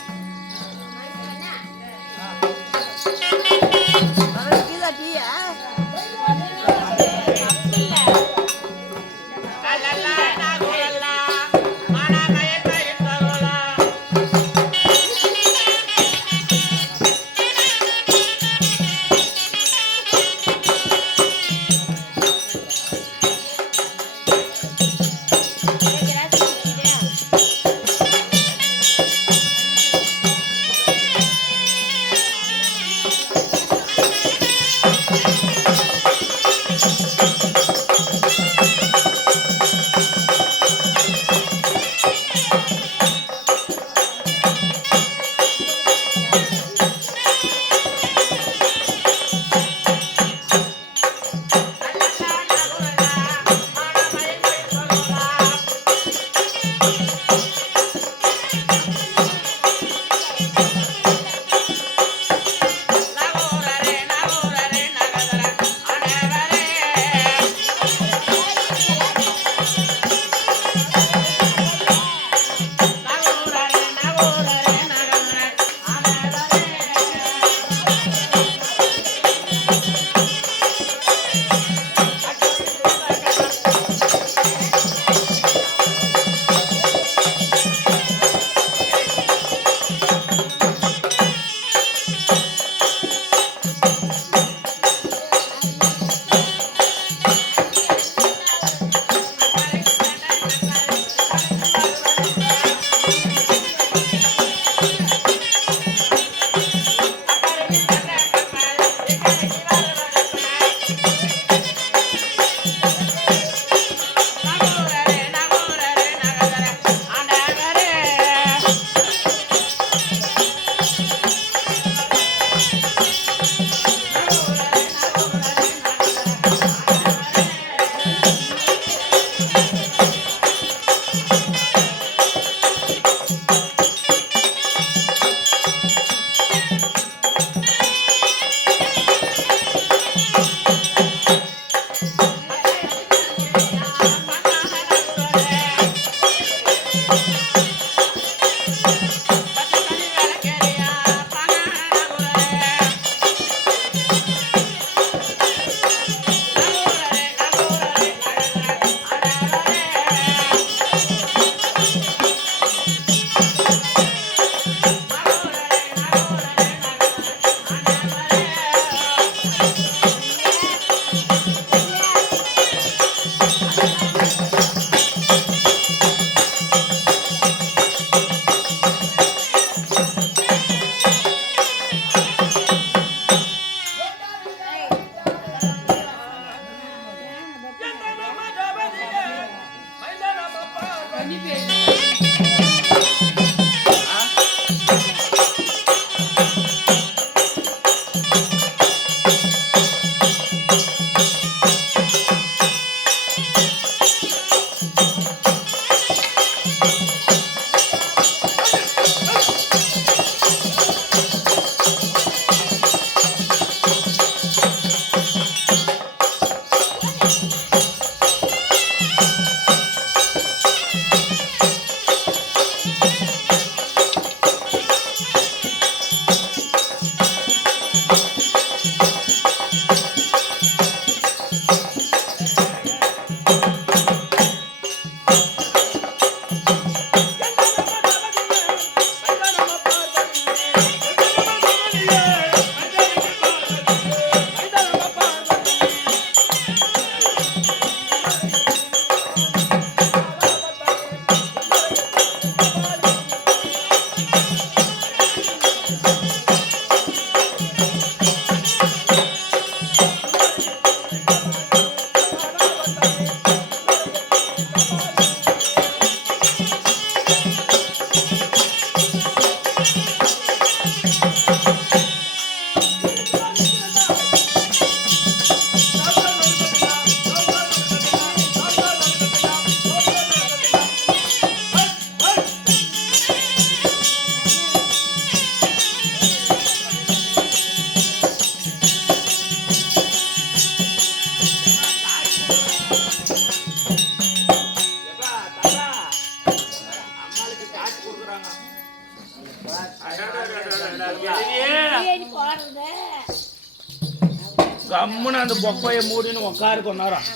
கம்முன்னு அந்த பொக்கையை மூடின்னு உட்காரு கொண்டாரம்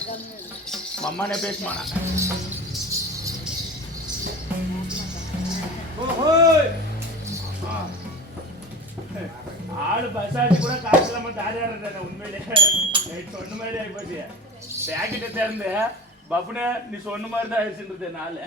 அம்மானே பேசுமானா ஆளு பசாச்சு கூட காசு இல்லாம தாரியாடுறேன் உண்மையிலே சொன்ன மாதிரி ஆகி போச்சு பேக்கெட்டை திறந்து பப்புனே நீ சொன்ன மாதிரி தான் ஆயிடுச்சுன்றது நாள்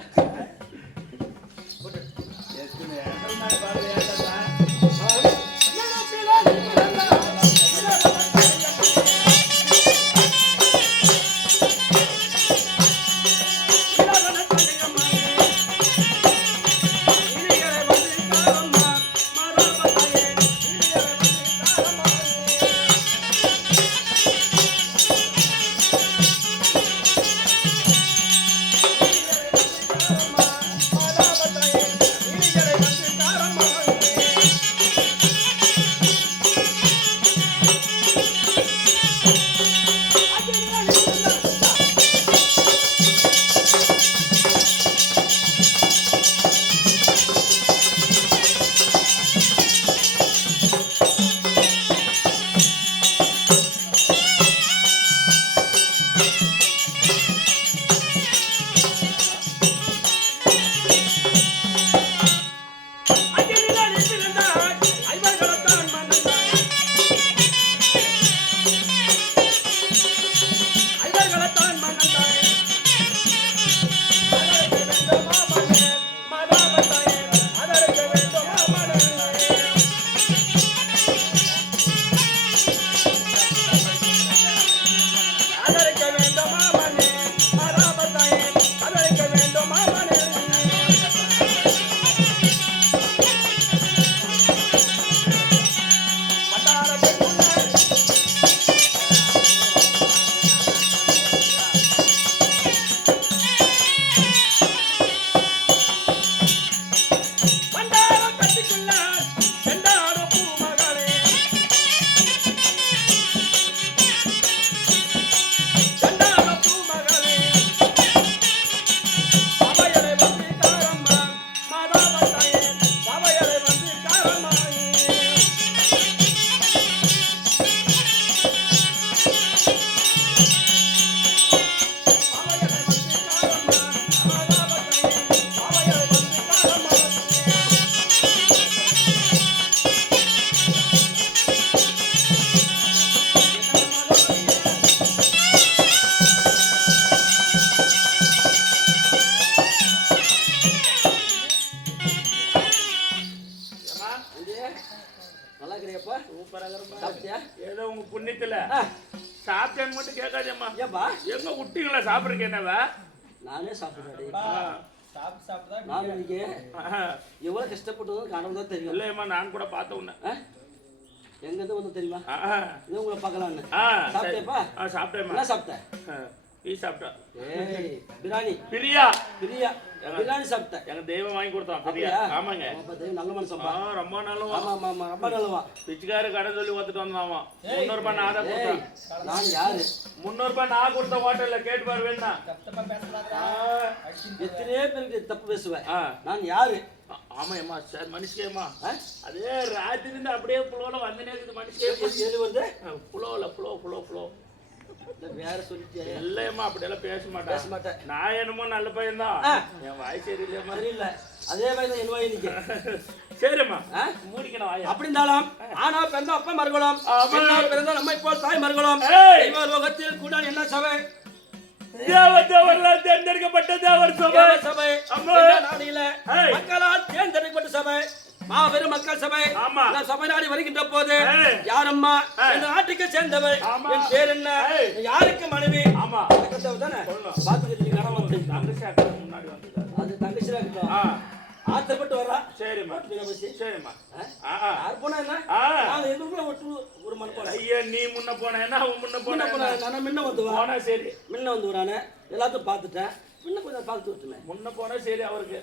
ஏதோ உங்க புண்ணியத்துல சாப்பிட்டேன்னு மட்டும் கேட்காதேம்மா. எங்க விட்டீங்களா சாப்பிடுறதுக்கு என்னவா? நானே சாப்பிடுறேன். நான் இன்னைக்கு எவ்வளவு கஷ்டப்பட்டதும் கடவுள் தான் தெரியும். இல்லையம்மா நான் கூட பார்த்த உன்ன எங்க இருந்து வந்து தெரியுமா? இது உங்களை பார்க்கலான்னு சாப்பிட்டேப்பா. சாப்பிட்டேம்மா. என்ன சாப்பிட்டேன்? டீ சாப்பிட்டேன். பிரியாணி. பிரியா பிரியா பிரியாணி சாப்பிட்டேன். எங்க தெய்வம் வாங்கி கொடுத்தான் பிரியா. ஆமாங்க நல்ல மனுஷன். ரொம்ப நல்லவா. ஆமா ஆமா ரொம்ப நல்லவா. பிச்சைக்காரு கடை சொல்லி வந்துட்டு வந்தாமா. 300 ரூபாய் நான் தான் கொடுத்தேன். நான் யாரு? 300 ரூபாய் நான் கொடுத்த ஹோட்டல்ல கேட்டு பாரு வேணா. எத்தனையோ பேருக்கு தப்பு பேசுவேன். நான் யாரு? ஆமாம்மா சார் மனுஷேம்மா. அதே ராத்திரி இருந்து அப்படியே புலோல வந்தனே இருக்குது மனுஷே. எது வந்து புலோல புலோ வேற சொல்லிட்டு இல்லையம்மா அப்படியெல்லாம் பேச மாட்டேன். நான் என்னமோ நல்ல பையன் தான். என் வாய் சரியில்லையம்மா. சரியில்லை. அதே மாதிரி தான் என் வாய் நிக்க. சரிம்மா மூடிக்கணும் வாய். அப்படி இருந்தாலும் ஆனா பிறந்த அப்பா மறுகலாம், பிறந்த நம்ம இப்போ தாய் மறுகலாம். லோகத்தில் கூட என்ன சபை? தேவர்களால் தேர்ந்தெடுக்கப்பட்ட தேவர் சபை. மக்களால் தேர்ந்தெடுக்கப்பட்ட சபை, மாபெரும் மக்கள் சபை. சபை நாடி வருகின்ற போது யாரம்மா இந்த நாட்டுக்கு சேர்ந்தவை, என் பேர் என்ன, யாருக்கு மனைவி தானே பாத்துக்கிட்டு முன்னாடி வந்து அது தங்கச்சியா இருக்கட்டும். ஆத்தப்பட்டு வர்றா. சரிம்மா சரிம்மா. யார் போனா என்ன? நான் எதுக்குள்ள ஒரு மண் போன. ஐயா நீ முன்ன போன என்ன அவன் முன்ன போன? நான் முன்ன வந்து போனா சரி. முன்ன வந்து வரானே எல்லாத்தையும் பார்த்துட்டேன். முன்ன கொஞ்சம் பார்த்து விட்டுமே. முன்ன போனா சரி அவருக்கு.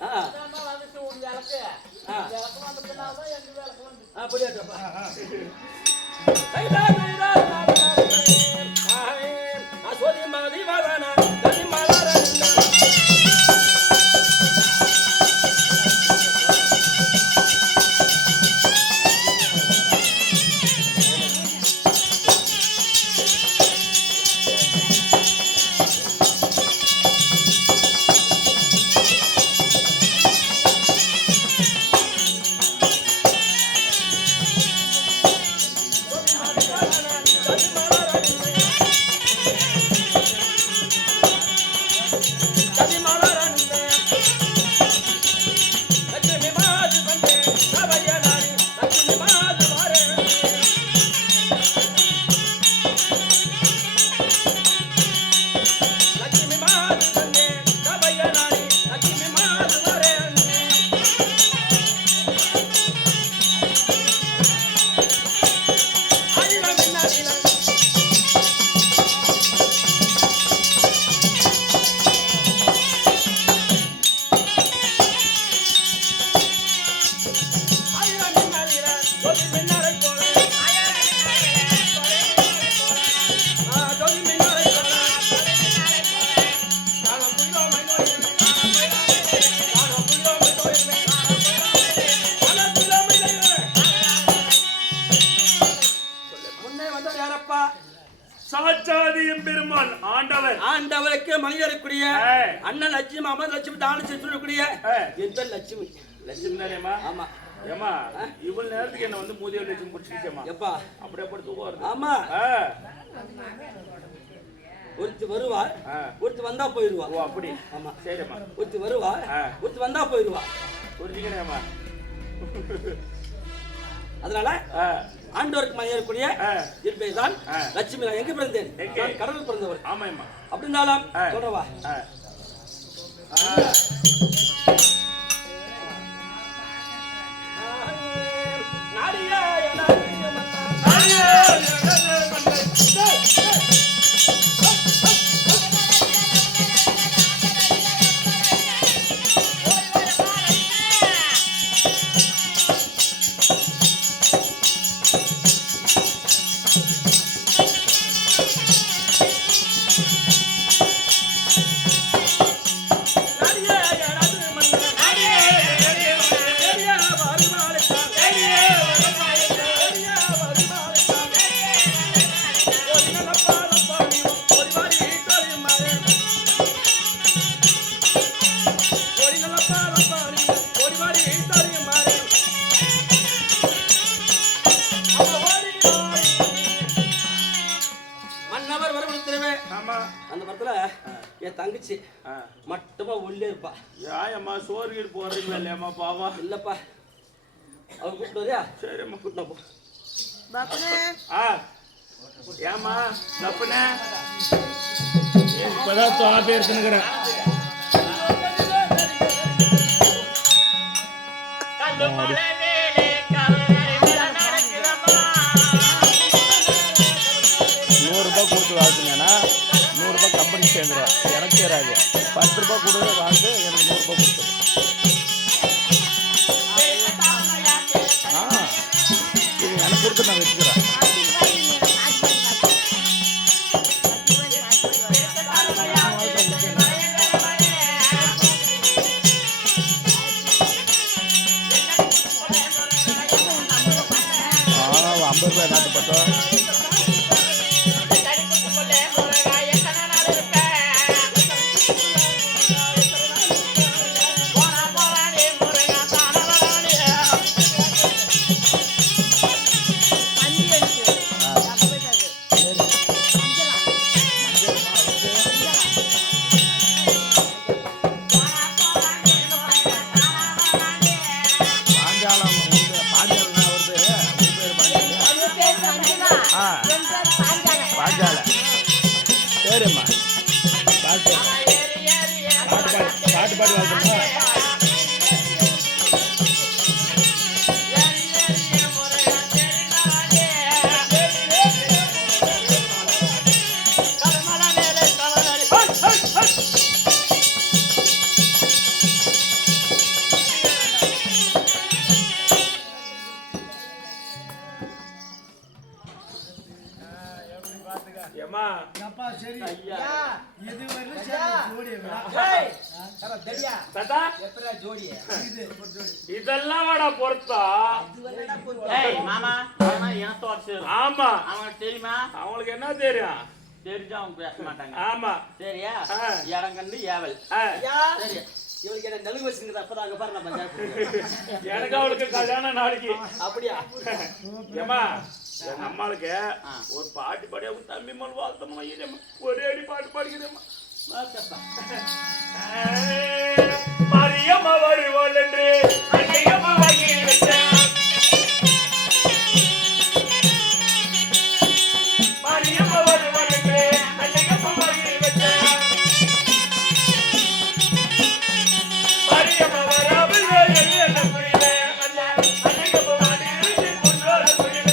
முன்னே வந்தவர் யாரப்பா? சாட்சாதி எம்பெருமான் ஆண்டவர். ஆண்டவருக்கு மனிதருக்குரிய ஏய். அண்ணன் லட்சுமி அமர் லட்சுமி தான சொல்லக்கூடிய ஏய். என் பேர் லட்சுமி. லட்சுமி தானேம்மா? ஆமா. ஏம்மா இவ்வளவு நேரத்துக்கு என்ன வந்து மூதியோட லட்சுமி பிடிச்சிச்சேம்மா. எப்பா? அப்படியே படுத்து போறது. ஆமா. ஒருத்தி வருவா, ஒருத்தி வந்தா போயிருவா. ஓ அப்படி. ஆமா. சரிம்மா. ஒருத்தி வருவா, ஒருத்தி வந்தா போயிருவா. புரிஞ்சுக்கிறேம்மா. அதனால ஆண்டவருக்கு மனிதருக்குரிய என் பேர் தான் லட்சுமி. நான் எங்க பிறந்தேன்? நான் கடவுள் பிறந்தவர். ஆமாம்மா. அப்படி இருந்தாலும் சொல்றவா. அந்த படத்துல என் தங்கச்சி மட்டுமா உள்ளே இருப்பா. ஏம்மா சோறு கீடு போடுறீங்களா இல்லையாம்மா பாவா? இல்லப்பா, அவன் கூப்பிட்டு வரியா? சரிம்மா. கூட்டினா போ. ஏம்மா தப்புனே இப்பதான் தோப்பே இருக்குங்கிறேன். ₹100 கொடுத்து வாழ்த்துங்கன்னா ₹100 கம்பெனி சேர்ந்துடும். எனக்கு சேராது. ₹10 கொடுக்குற வாழ்த்து எனக்கு ₹100 கொடுத்துரும். இது எனக்கு கொடுத்து நான் வச்சுக்கிறேன். ₹50 நாட்டு பட்டம். பாஞ்சால சரிம்மா. பாட்டு பாட்டு பாட்டு வாழ்த்துமா? இதெல்லாம் வாடா பொறுத்தா. ஆமா தெரியுமா? அவங்களுக்கு என்ன தெரியும்? தெரிஞ்சா அவங்க பேச மாட்டாங்க. ஆமா சரியா? இடம் கண்டு ஏவல். சரி, இவருக்கு என்ன நெலுங்கு வச்சுருக்குது. அப்பதான் அங்க பாரு நம்ம எனக்கு அவளுக்கு கல்யாணம் நாளைக்கு. அப்படியா? ஏமா எங்க அம்மாளுக்கு ஒரு பாட்டு பாடி அவங்க தம்பி மண் வாழ்த்தமா ஒரே அடி பாட்டு பாடிக்கிறேம்மா. மரியம்மா வருவாள் என்று அன்னையம்மா வகையில் வச்சேன். மரியம்மா வருவாள் என்று அன்னையம்மா வகையில் வச்சேன். மரியம்மா வராமல் என்ன புரியல அன்னையம்மா வாடி கொண்டோட புரியல.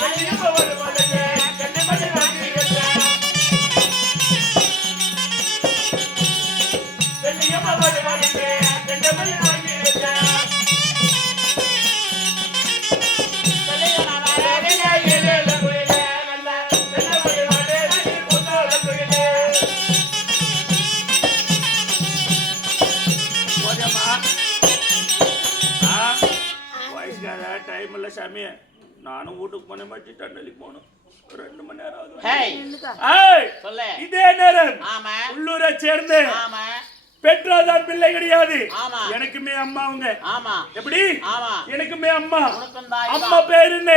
மரியம்மா வருவாள் என்று கண்ணை மணி வாங்கி வச்சேன். டைம் இல்ல சாமி. நானும் வீட்டுக்கு போன மாட்டி தண்ணி போகணும். 2 மணி நேரம் ஆகுது. ஹேய் சொல்லு. இதே நேரம் ஆமா உள்ளூரை சேர்ந்து ஆமா பெற்றாதான் பிள்ளை கிடையாது. ஆமா எனக்குமே அம்மாவுங்க. ஆமா எப்படி? ஆமா எனக்குமே அம்மா. உனக்கும் தாய் அம்மா பேரு என்ன?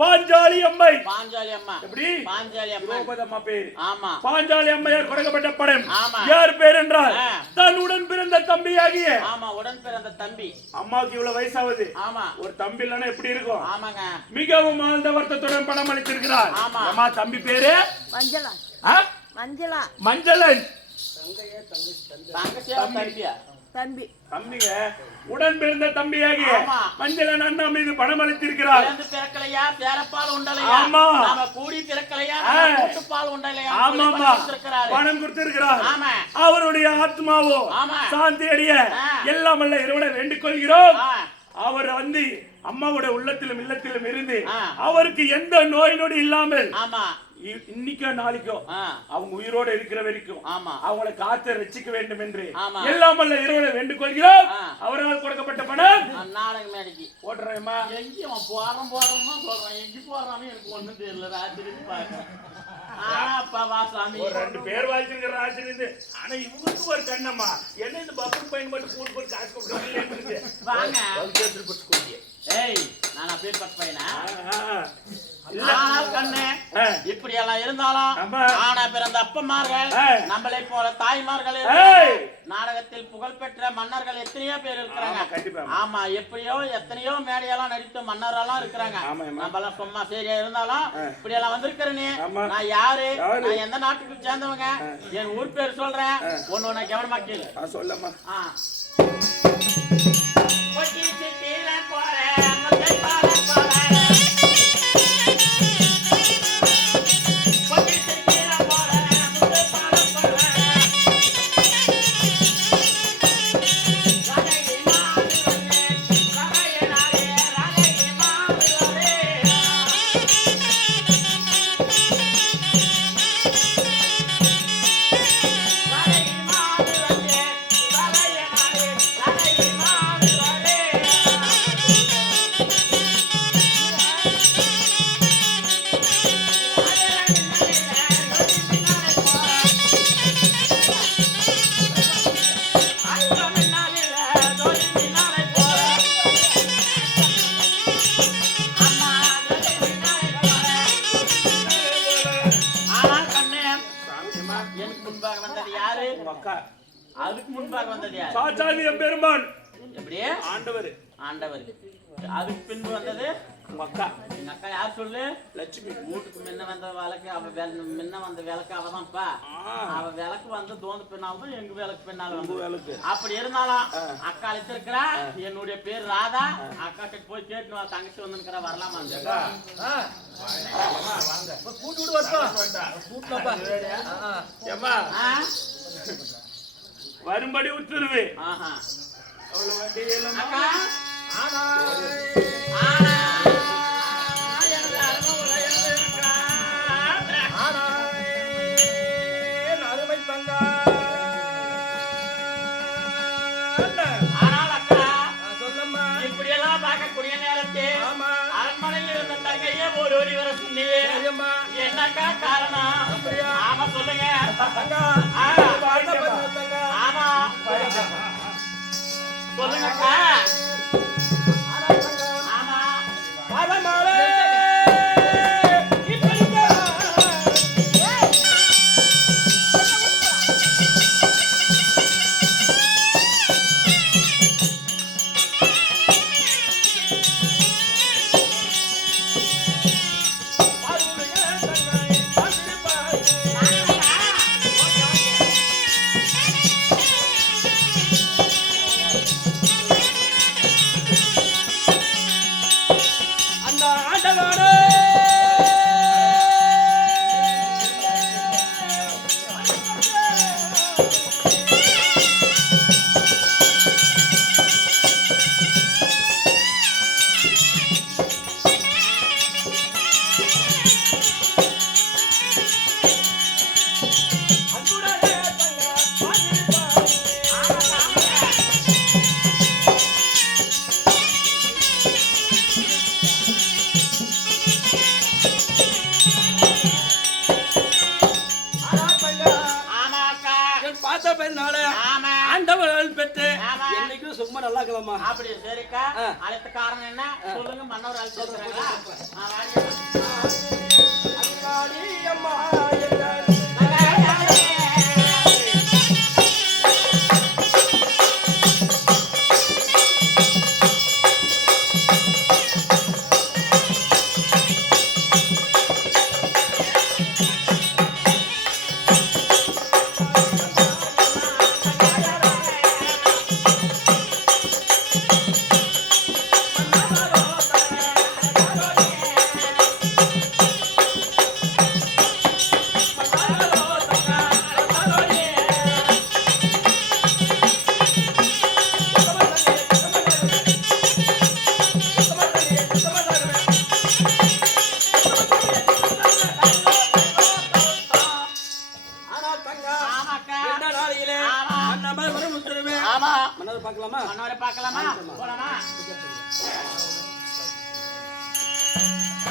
பாஞ்சாலி அம்மை. பாஞ்சாலி அம்மா. எப்படி? பாஞ்சாலி அம்மா. திரௌபதி அம்மா பேரு. ஆமா பாஞ்சாலி அம்மையார் கொடுக்கப்பட்ட படம். ஆமா யார் பேர் என்றால் தன் உடன் பிறந்த தம்பியாகிய. ஆமா உடன் பிறந்த தம்பி. அம்மாவுக்கு இவ்வளவு வயசாகுது. ஆமா ஒரு தம்பி இல்லனா எப்படி இருக்கும்? ஆமாங்க மிகவும் ஆழ்ந்த வருத்தத்துடன் பணம் அளித்திருக்கிறார். ஆமா அம்மா தம்பி பேரு மஞ்சளா மஞ்சளா மஞ்சளன். தங்கச்சியா தம்பியா? தம்பி தம்பிங்க உடன் பிறந்த தம்பியாகிய ஆமா. மஞ்சளன் அண்ணா மீது பணம் அளித்திருக்கிறார். பிறந்து பிறக்கலையா பேரப்பால் உண்டலையா? ஆமா. நாம கூடி பிறக்கலையா கூட்டுப்பால் உண்டலையா? ஆமாமா பணம் கொடுத்திருக்கிறார். ஆமா அவருடைய ஆத்மாவோ ஆமா சாந்தி அடைய எல்லாம் அல்ல இறைவனை வேண்டிக் கொள்கிறோம். ஆ. அவர் வந்து அம்மாவோட உள்ளத்திலும் இல்லத்திலும் இருந்து ஆ. அவருக்கு எந்த நோய் நொடி இல்லாமல் ஆமா இன்னைக்கோ நாளைக்கோ ஆ. அவங்க உயிரோட இருக்கிற வரைக்கும் ஆமா அவங்களை காத்து ரசிக்க வேண்டும் என்று ஆமா. எல்லாம் அல்ல இறைவனை வேண்டிக் கொள்கிறோம். ஆ. அவரால் கொடுக்கப்பட்ட பணம் நாடக மேடைக்கு ஓட்டுறேம்மா. எங்கேயும் போறோம்னா சொல்றேன். எங்க போறான்னு எனக்கு ஒண்ணும் தெரியல. ராத்திரி பாக்குறேன். அப்பா வா சாமி. ஒரு 2 பேர் வாழ்த்துக்கிற ராத்திரி. ஆனா இவங்களுக்கு ஒரு கண்ணம்மா என்ன இந்த பப்பு பையன் மட்டும் கூட்டு போட்டு காசு கொடுக்குறாங்க. வாங்க ஏய் நான் அப்பேற்பட்ட பையனா? கண்ணு இப்படி எல்லாம் இருந்தாலும் ஆனா பிறந்த அப்பமார்கள் நம்மளை போல தாய்மார்கள் நாடகத்தில் புகழ்பெற்ற மன்னர்கள் எத்தனையோ பேர் இருக்கிறாங்க. ஆமா எப்படியோ எத்தனையோ மேடையெல்லாம் நடித்த மன்னரெல்லாம் இருக்கிறாங்க. நம்ம எல்லாம் சும்மா சரியா இருந்தாலும் இப்படி எல்லாம் வந்திருக்கிறேன்னு நான் யாரு நான் எந்த நாட்டுக்கு சேர்ந்தவங்க என் ஊர் பேர் சொல்றேன். ஒண்ணு ஒண்ணு கவனமா கேளு. சொல்லமா அதுக்கு முன்பாக வந்தது யாரு? சாச்சாதி பெருமான். எப்படி? ஆண்டவர். ஆண்டவர். அதுக்கு பின்பு வந்தது உங்க அக்கா. எங்க அக்கா யார் சொல்லு? லட்சுமி. வீட்டுக்கு முன்ன வந்த விளக்கு அவ முன்ன வந்த விளக்கு அவதான்ப்பா. அவ விளக்கு வந்து தோந்து பின்னால் தான் எங்க விளக்கு பின்னால் வந்து விளக்கு. அப்படி இருந்தாலும் அக்கா அழைத்திருக்கிறா. என்னுடைய பேர் ராதா. அக்கா கிட்ட போய் கேட்டு தங்கச்சி வந்துருக்கிற வரலாமா? கூட்டு விடு வரப்பா. வரும்படி உத்தரவு. இப்படியெல்லாம் பார்க்கக்கூடிய நேரத்தில் அரண்மனையில் இருந்த தங்கையே ஓடி வர சொன்னீங்க. என்னக்கா காரணம்? ஆமா சொல்லுங்க. ஆமா சொல்லுங்கக்கா. தாத்தா பையனால ஆமா ஆண்டவர்கள் பெற்று ஆமா. என்னைக்கும் சும்மா நல்லா இருக்கலாமா அப்படி சரிக்கா அழைத்த காரணம் என்ன சொல்லுங்க மன்னவர் அழைச்சிருக்கிறாங்களா அம்மா பார்க்கலாமா மன்னவரை பார்க்கலாமா போலாமா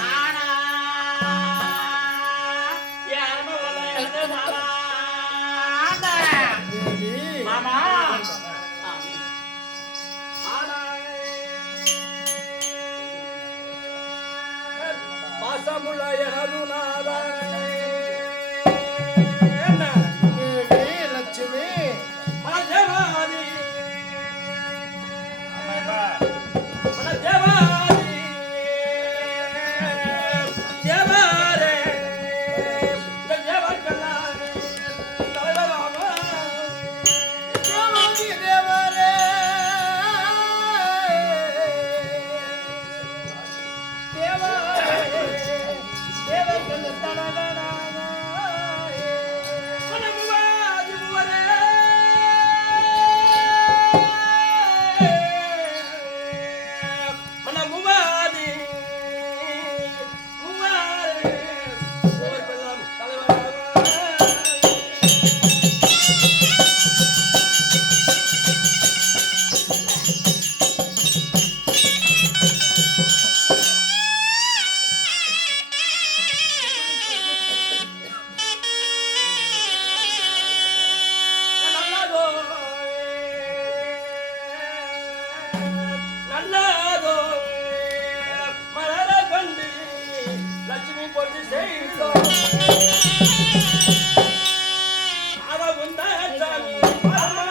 ஆனா யாருமே வரல மாமா மாமா பாசமுள்ள எனதுநாதா லட்சுமி மனதேவாதி மனதேவாதி தேவாரே தேவக்கல்லானே தலைவராமா தேவாதி தேவரே தேவரே தேவக்கல்ல தலைவராமா மனமுவாதி முவரே மனமுவாதி முவரே தேவக்கல்லாம் தலைவராமா நல்லதோ நல்லதோ மலர கண்டு லட்சுமி பொண்ணு செய்தோ அத உண்டாச்சாமி ஆமா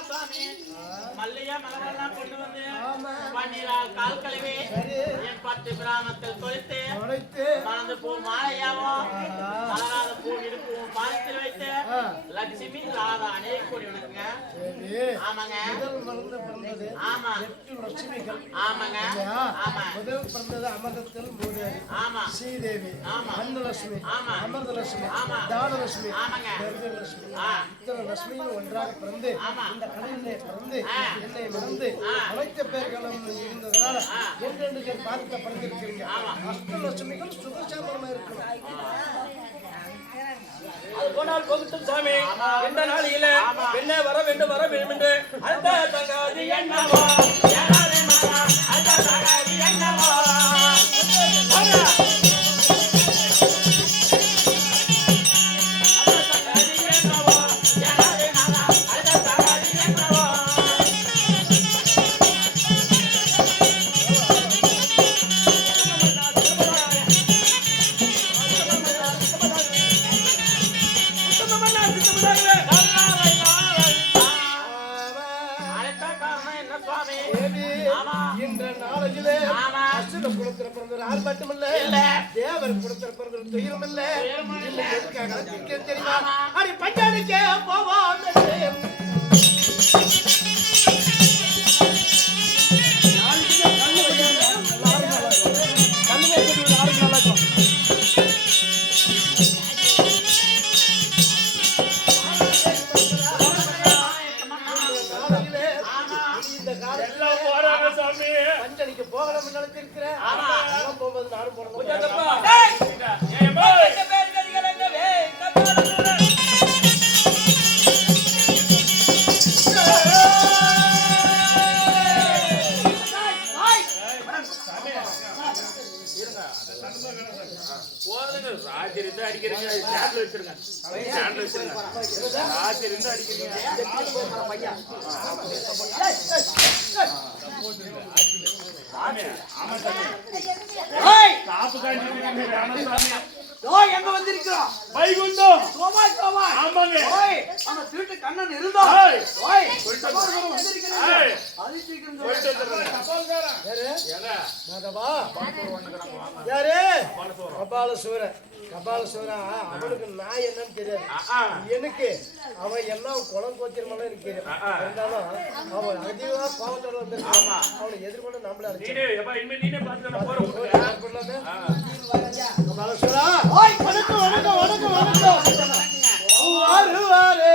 சுவாமி மல்லிகை மலரெல்லாம் கொண்டு வந்து பன்னீரால் கால் கழுவி என் 10 கிராமத்தில் தொலைத்து உடைத்து மணந்து பூ மாலையாவும் மலராத பூ இருக்கும் பாலத்தில் வைத்து லட்சுமி ராதா அநேக கோடி வணக்கங்க ஆமாங்க முதல் மருந்து பிறந்தது ஆமா 8 லட்சுமிகள் ஆமாங்க ஆமா முதல் பிறந்தது அமிர்தத்தில் மூதேவி ஆமா ஸ்ரீதேவி ஆமா. அன்னலட்சுமி ஆமா. அமிர்தலட்சுமி ஆமா. தானலட்சுமி ஆமாங்க. கர்தலட்சுமி ஆ. இத்தனை லட்சுமியும் ஒன்றாக பிறந்து ஆமா. இந்த கடலிலே பிறந்து ஆ. என்னை மறந்து ஆ. அனைத்து பேர்களும் இருந்ததனால ஆ. ஒன்றெண்டு பார்க்க பிறந்திருக்கிறீங்க ஆமா. அஷ்டலட்சுமிகள் சுகசாமரமா இருக்கணும் அது போனால் போகட்டும் சாமி இந்த நாளில என்ன வர வேண்டும் வர வேண்டும் என்று அந்த தங்காதி என்னவோ யாரே மாமா அந்த தகாதி என்னவோ போடா அந்த தகாதி என்னவோ யாரே மாமா அந்த தகாதி என்னவோ சுத்தமா சித்தமாக இன்ற நாளையிலே ஆமா. அசுர குலத்துல பிறந்தவர் யார் மட்டுமில்ல தேவர் குலத்துல பிறந்தவர் துயரம் இல்ல எதுக்காக இருக்கிறது தெரியுமா அடி பஞ்சாடிக்கே போவோம் பஞ்சடிக்கு போகணும் நினைச்சிருக்கிறேன் போகும்போது நானும் போனோம் ராத்திரி இருந்து அடிக்கிறீங்க ஸ்டாண்ட்ல வச்சிருங்க ஸ்டாண்ட்ல வச்சிருங்க ராத்திரி இருந்து அடிக்கிறீங்க ஆமா சாமி காப்பு காண்டி சாமி ஓய் எங்க வந்திருக்கோம் வைகுண்டம் சோமாய் சோமாய் ஆமாங்க ஓய் அந்த திருட்டு கண்ணன் இருந்தா ஏய் ஓய் போயிட்டு வந்திருக்கீங்க ஏய் அது சீக்கிரம் போயிட்டு வந்துறேன் யாரு கபால சூரன் கபால சூரா அவனுக்கு நான் என்னன்னு தெரியாது எனக்கு அவன் எல்லாம் குளம் கோச்சிரமெல்லாம் எனக்கு தெரியும் இருந்தாலும் அவன் அதிகமா கோபத்தோட வந்து அவனை எதிர்கொண்டு நம்மள நீனே பார்த்து நான் போறேன் கபால சூரா வணக்கம் வணக்கம் வணக்கம் வணக்கம் வருவாரே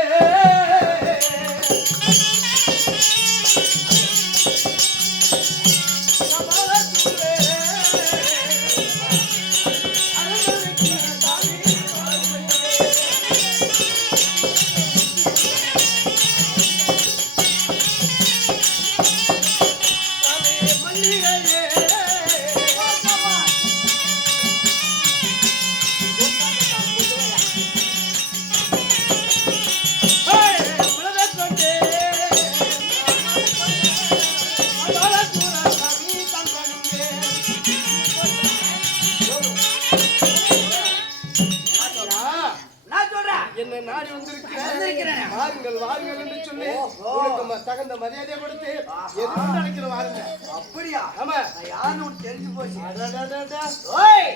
என்ன நாடி வந்திருக்கிறேன் வாருங்கள் வாருங்கள் என்று சொல்லி உனக்கு தகுந்த மரியாதையை கொடுத்து எதுவும் நினைக்கிற வாருங்க அப்படியா ஆமா யாருன்னு தெரிஞ்சு போச்சு அடடடடா. ஓய்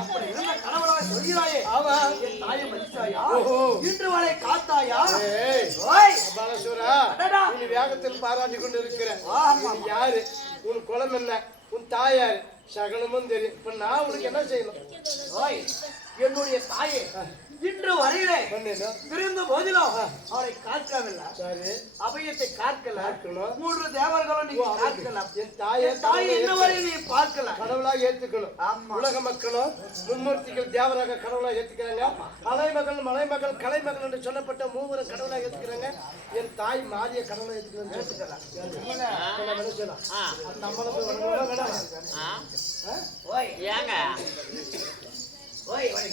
அப்படி இருந்த கனவுல சொல்கிறாயே ஆமா என் தாயை மதிச்சாயா ஓஹோ. இன்று வரை காத்தாயா ஏய் ஓய் பாலசூரா அடடா. நீ வேகத்தில் பாராட்டி கொண்டு இருக்கிற ஆமா. நீ யாரு உன் குலம் என்ன உன் தாயாரு சகலமும் தெரியும் இப்ப நான் உனக்கு என்ன செய்யணும் ஓய் என்னுடைய தாயே இன்று வரையிலே பண்ணேன்னா பிறந்த போதிலும் அவரை காக்கவில்லை சரி அபயத்தை காக்கல பார்க்கணும். 3 தேவர்களும் நீ காக்கலாம் என் தாயை தாயை இன்ன வரை நீ பார்க்கல கடவுளாக ஏத்துக்கணும் ஆமா. உலக மக்களும் மும்மூர்த்திகள் தேவராக கடவுளாக ஏத்துக்கிறாங்க அலைமகள் மலைமகள் கலைமகள் என்று சொல்லப்பட்ட மூவரும் கடவுளாக ஏத்துக்கிறாங்க என் தாய் மாறிய கடவுளை ஏத்துக்கிறாங்க ஏங்க ஓய் ஓய்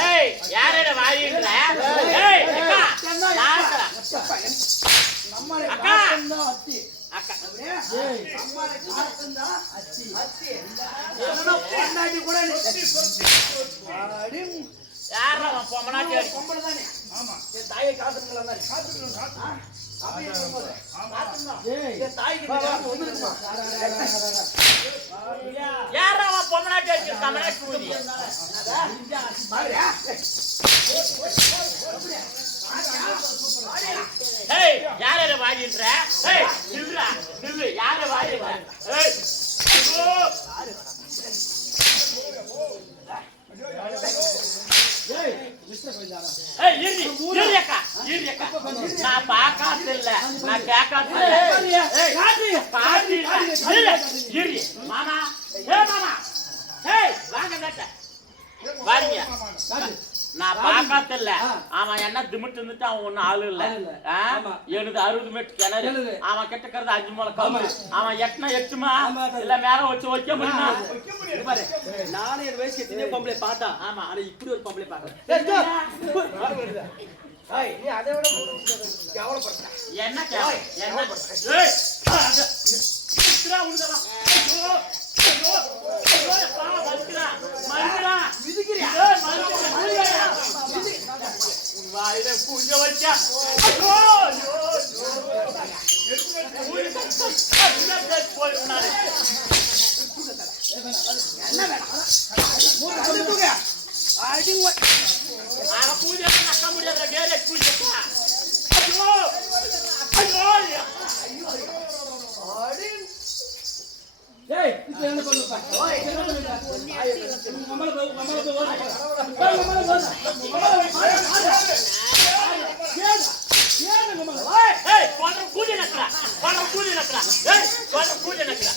ஏய் யாரேட வாயின்ற ஏய் அக்கா யாரடா நம்மளை அக்கா. காக்கந்தா அத்தி அக்கா அப்படியே நம்மளை காக்கந்தா அத்தி அத்தி என்ன பொண்டாட்டி கூட அடி யாரடா அவன் பொம்மனாட்டி அடி பொம்பளை தானே ஆமா என் தாயை காத்துங்களா தானே காத்துக்கணும் அப்படியே இருக்கும்போது காத்துங்க என் தாய்க்கு வந்துருக்குமா யாரடா அவன் பொம்மனாட்டி அடி கமலாட்டி ஊதி ஏய் யாரேட வாயின்ற ஏய் நில்லுடா நில்லு யாரே வாயின்ற ஏய் ஏய் இரு அக்கா நான் பார்க்காத இல்ல நான் கேட்காத இல்ல ஏய் பாட்டி இரு மாமா ஏய் மாமா ஏய் வாங்க நட்ட வாங்க நான் பார்க்காத இல்ல அவன் என்ன திமிட்டு இருந்துட்டு அவன் ஒன்னும் ஆளு இல்ல எனக்கு 60 மீட்டர் கிணறு அவன் கிட்டக்கிறது 5 மூலை கம்பு அவன் எட்டுனா எட்டுமா இல்ல மேல வச்சு வைக்க முடியுமா பாரு நானே என் வயசு எத்தனை பொம்பளை பார்த்தா ஆமா ஆனா இப்படி ஒரு பொம்பளை பார்க்கல ஏய் நீ அதை விட கவலைப்பட்ட என்ன கேவலம் என்ன ஏய் இத்ரா உண்டடா ஐயோ ஐயோ ஐயோ பா மறுடா மிதிக்கிறியா ஏய் மறுடா வாயில பூஞ்ச வச்சா ஐயோ ஐயோ ஊரு போயிடும் நானு. என்ன வேணும் அது தூக்க அடிங்க ஆக பூஜை நக்க முடியாத கேரே பூஜை ஐயோ ஐயோ அடி டேய் இது என்ன பண்ணுப்பா ஓய் என்ன பண்ணுடா நம்மள போய் ஏய் போற பூஜை நக்கறா ஏய் போற பூஜை நக்கறா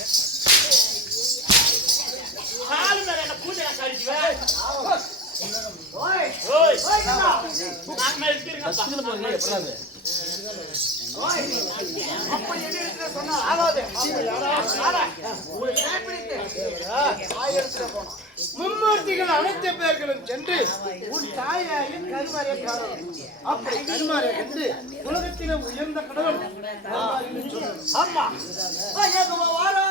கால் மேல என்ன பூஜை நக்கறிச்சுவே ஓய் ஓய் நான் மேல இருக்கீங்க பக்கத்துல போங்க எப்பறாது ஓய் அப்ப என்ன சொன்னா ஆகாது ஆடா உங்களுக்கு ஏப்பிடிட்டு ஆயிரத்துல போணும் மும்மூர்த்திகள் அனைத்து பேர்களும் சென்று உன் தாயாரின் கருமாரியை காணணும். அப்படி கருமாரியை கண்டு உலகத்திலே உயர்ந்த கடவுள் கருமாரின்னு சொல்லணும். ஆமா ஐயகமா வாரா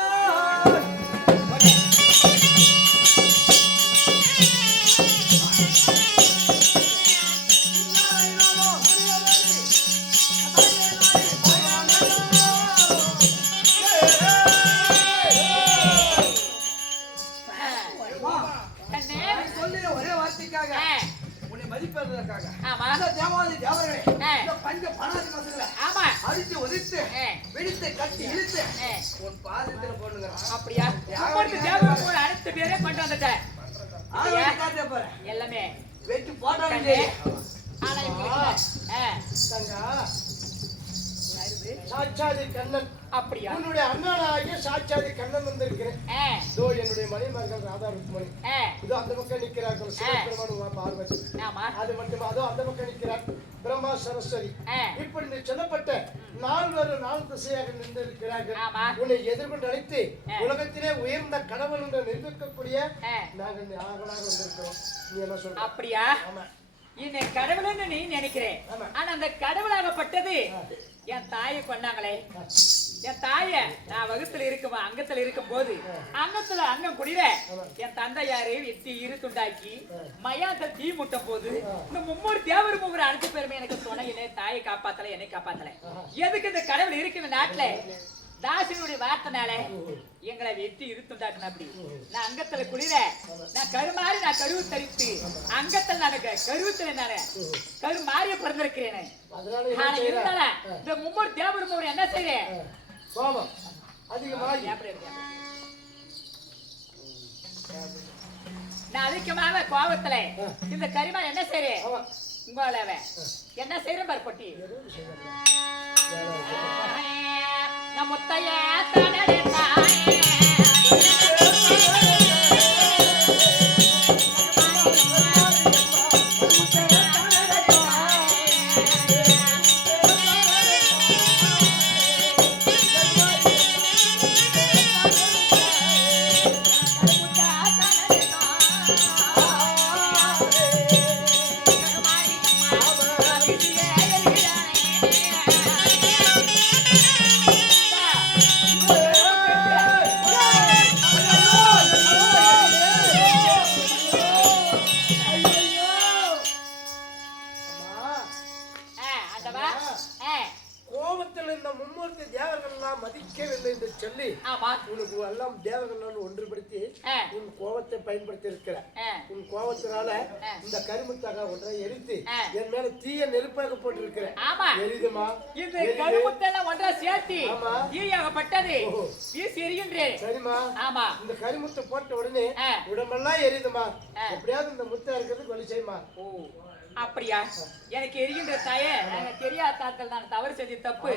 ஒரே வார்த்தைக்காக உன்னை மதிப்பதற்காக அந்த தேவாதி தேவர்களே இந்த பஞ்ச பணாதி மசங்களை அடித்து ஒதித்து வெடித்து கட்டி இழுத்து உன் பாதத்துல போடுங்க. அப்படியா தேவரோட அடுத்த பேரே கொண்டு வந்துட்டேன் காட்ட போற எல்லாமே வெட்டி போட்டாங்க. ஆனா சாட்சாதி கண்ணன் அப்படியா உன்னுடைய அண்ணனாகிய சாட்சாதி கண்ணன் வந்திருக்கிறேன். இதோ என்னுடைய மனைமர்கள் ராதா ருக்மணி இதோ அந்த பக்கம் நிற்கிறார்கள் சிவபெருமான் பார்வதி. அது மட்டுமா அதோ அந்த பக்கம் நிற்கிறார் பிரம்மா சரஸ்வதி. இப்படி நீ சொல்லப்பட்ட 4 திசையாக நின்று இருக்கிறார்கள். உன்னை எதிர்கொண்டு அழைத்து உலகத்திலே உயர்ந்த கடவுள் என்று நிரூபிக்கக்கூடிய நாங்கள் ஆகலாக வந்திருக்கிறோம். நீ என்ன சொல்ற? அப்படியா என்னை கடவுள்னு நீ நினைக்கிறேன். ஆனா அந்த கடவுளாகப்பட்டது என் தாயை கொண்டாங்களே. என் தாய நான் வகுத்துல இருக்கும் அங்கத்துல இருக்கும் போது அங்கத்துல அங்கம் குடிர என் தந்தையாரு வெட்டி இருத்துண்டாக்கி மையாத்த தீ முட்டும் போது இந்த மும்மூறு தேவர் மூவர் அழைச்ச பெருமை எனக்கு துணையிலே தாயை காப்பாத்தல என்னை காப்பாத்தல. எதுக்கு இந்த கடவுள் இருக்கு இந்த நாட்டுல? தாசினுடைய வார்த்தைனால எங்களை வெட்டி இருத்துண்டாக்குன. அப்படி நான் அங்கத்துல குளிர நான் கருமாறி நான் கருவு தரித்து அங்கத்துல நான் கருவத்துல நான் கருமாறிய பிறந்திருக்கிறேன். ஆனா இருந்தால இந்த மும்மூறு தேவர் மூவர் என்ன செய்யறேன் நான் அதிகமாக கோபத்துல இந்த கரிமா என்ன செய்யறேன் உங்கள என்ன செய்யறேன் பருப்பட்டி நம்ம முத்தைய கோபத்தில் இந்த மும்மூர்த்தி தேவர்கள் எல்லாம் மதிக்கவில்லை என்று சொல்லி உனக்கு எல்லாம் தேவர்கள் ஒன்றுபடுத்தி உன் கோபத்தை பயன்படுத்தி இருக்கிற. உன் கோபத்தினால இந்த கருமுத்தாக ஒன்றை எரித்து என் மேல தீய நெருப்பாக போட்டிருக்கிற. எரிதுமா இந்த கருமுத்தெல்லாம் ஒன்றா சேர்த்து தீயாகப்பட்டது வீசி எரிகின்றேன். சரிமா ஆமா இந்த கருமுத்தை போட்ட உடனே உடம்பெல்லாம் எரியுதுமா. எப்படியாவது இந்த முத்தா இருக்கிறதுக்கு வழி செய்யுமா. அப்படியா எனக்கு எரிகின்ற தாய எனக்கு தெரியாத தாக்கள் நான் தவறு செஞ்ச தப்பு.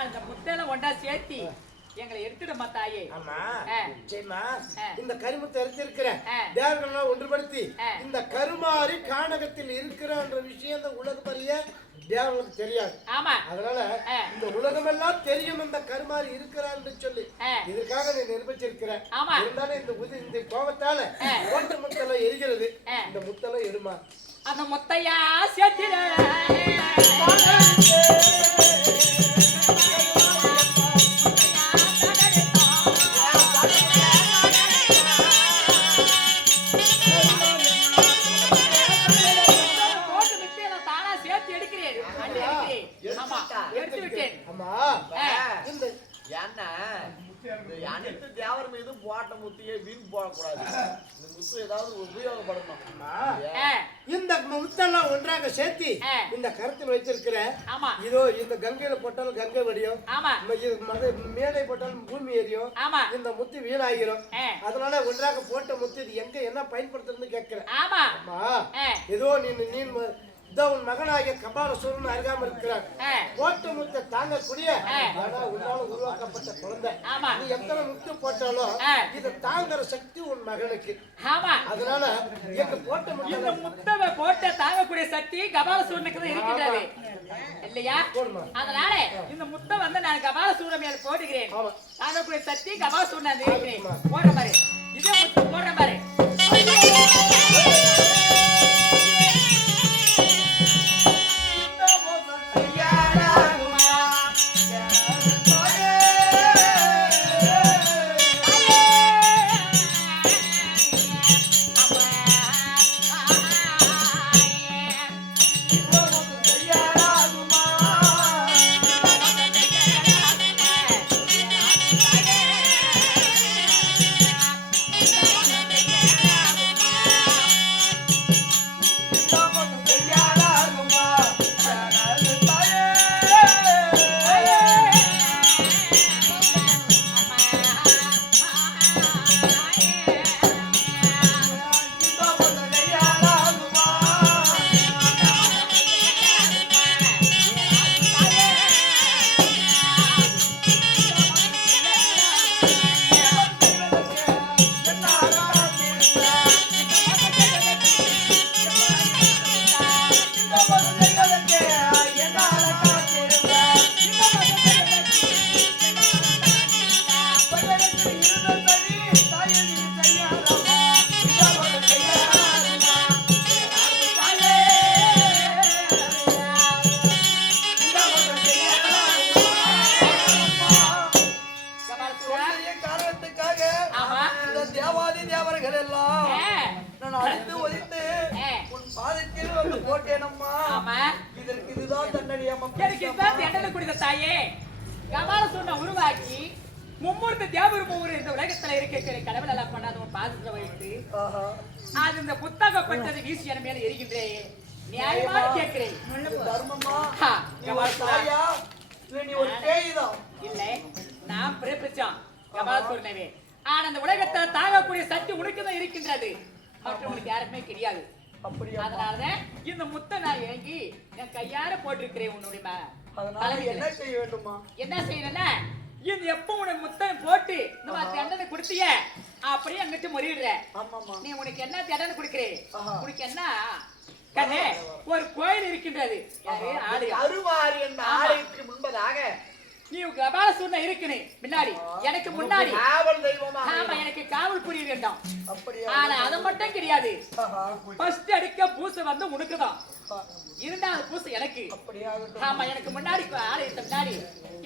அந்த முத்தையெல்லாம் ஒன்றா சேர்த்தி எங்களை எடுத்துடுமா தாயே. சரிமா இந்த கருமுத்தை எடுத்திருக்கிற தேவர்கள் ஒன்றுபடுத்தி இந்த கருமாறி கானகத்தில் இருக்கிற விஷயம் இந்த உலகம் அறிய தேவனுக்கு தெரியாது. அதனால இந்த உலகம் எல்லாம் தெரியும் இந்த கருமாறி இருக்கிறார் என்று சொல்லி இதுக்காக நீ நிரூபிச்சிருக்கிற. இருந்தாலும் இந்த கோபத்தால ஓட்ட முத்தெல்லாம் எரிகிறது. இந்த முத்தெல்லாம் எடுமா. அந்த முத்தையா சேர்த்திட ஏன்னா இந்த அனைத்து தேவர் மீதும் போட்ட முத்தியை வீண் போடக்கூடாது. இந்த முத்து ஏதாவது உபயோகப்படணும். இந்த முத்தெல்லாம் ஒன்றாக சேர்த்து இந்த கருத்தில் வைத்திருக்கிற இதோ இந்த கங்கையில போட்டாலும் கங்கை வடியும், மேடை போட்டாலும் பூமி எரியும், இந்த முத்து வீணாகிரும். அதனால ஒன்றாக போட்ட முத்து இது எங்க என்ன பயன்படுத்துறதுன்னு கேட்கிறேன். ஏதோ நீ உன் மகனாகிய கபாலசூரன் அருகாமல் இருக்கிறார். போட்ட முத்தை தாங்கக்கூடிய உன்னால உருவாக்கப்பட்ட குழந்தை. நீ எத்தனை முத்து போட்டாலும் இதை தாங்குற சக்தி உன் மகனுக்கு. அதனால எங்க போட்ட முத்தை போட்ட தாங்கக்கூடிய சக்தி கபாலசூரனுக்கு தான் இருக்கின்றது இல்லையா? அதனால இந்த முத்தை வந்து நான் கபாலசூரன் மேல போடுகிறேன். தாங்கக்கூடிய சக்தி கபாலசூரன் இருக்கிறேன். போடுற மாதிரி இதே முத்து போடுற மாதிரி உருவாக்கி மும்மூர்த்தி தேவரும் இந்த உலகத்துல இருக்கிற கடவுள் எல்லாம் பண்ணாத பாதத்துல வைத்து அது இந்த புத்தகப்பட்டது வீசி என மேல எரிகின்றேன். நியாயமா கேட்கிறேன். இல்ல நான் பிறப்பிச்சான் கபாலசூரனவே. ஆனா அந்த உலகத்துல தாங்கக்கூடிய சக்தி உனக்குதான் இருக்கின்றது, மற்றவங்களுக்கு யாருமே கிடையாது. அதனாலதான் இந்த முத்தை நான் இறங்கி என் கையார போட்டிருக்கிறேன் உன்னுடைய. என்ன செய்ய வேண்டுமா? என்ன செய்யணும்னா இது எப்ப உனக்கு முத்தம் போட்டு நம்ம தண்டனை கொடுத்திய அப்படியே அங்கிட்டு முறிடுற. நீ உனக்கு என்ன தண்டனை கொடுக்கிறேன்? உனக்கு என்ன கண்ணே ஒரு கோயில் இருக்கின்றது. அருவாரி என்ற ஆலயத்துக்கு முன்பதாக நீ கபாலசூரன் இருக்கனே முன்னாடி எனக்கு முன்னாடி காவல் தெய்வமா. ஆமா எனக்கு காவல் புரிய வேண்டாம். ஆனா அது மட்டும் கிடையாது. ஃபர்ஸ்ட் அடிக்க பூசை வந்து உனக்குதான், இரண்டாவது பூசை எனக்கு. ஆமா எனக்கு முன்னாடி ஆலயத்தை முன்னாடி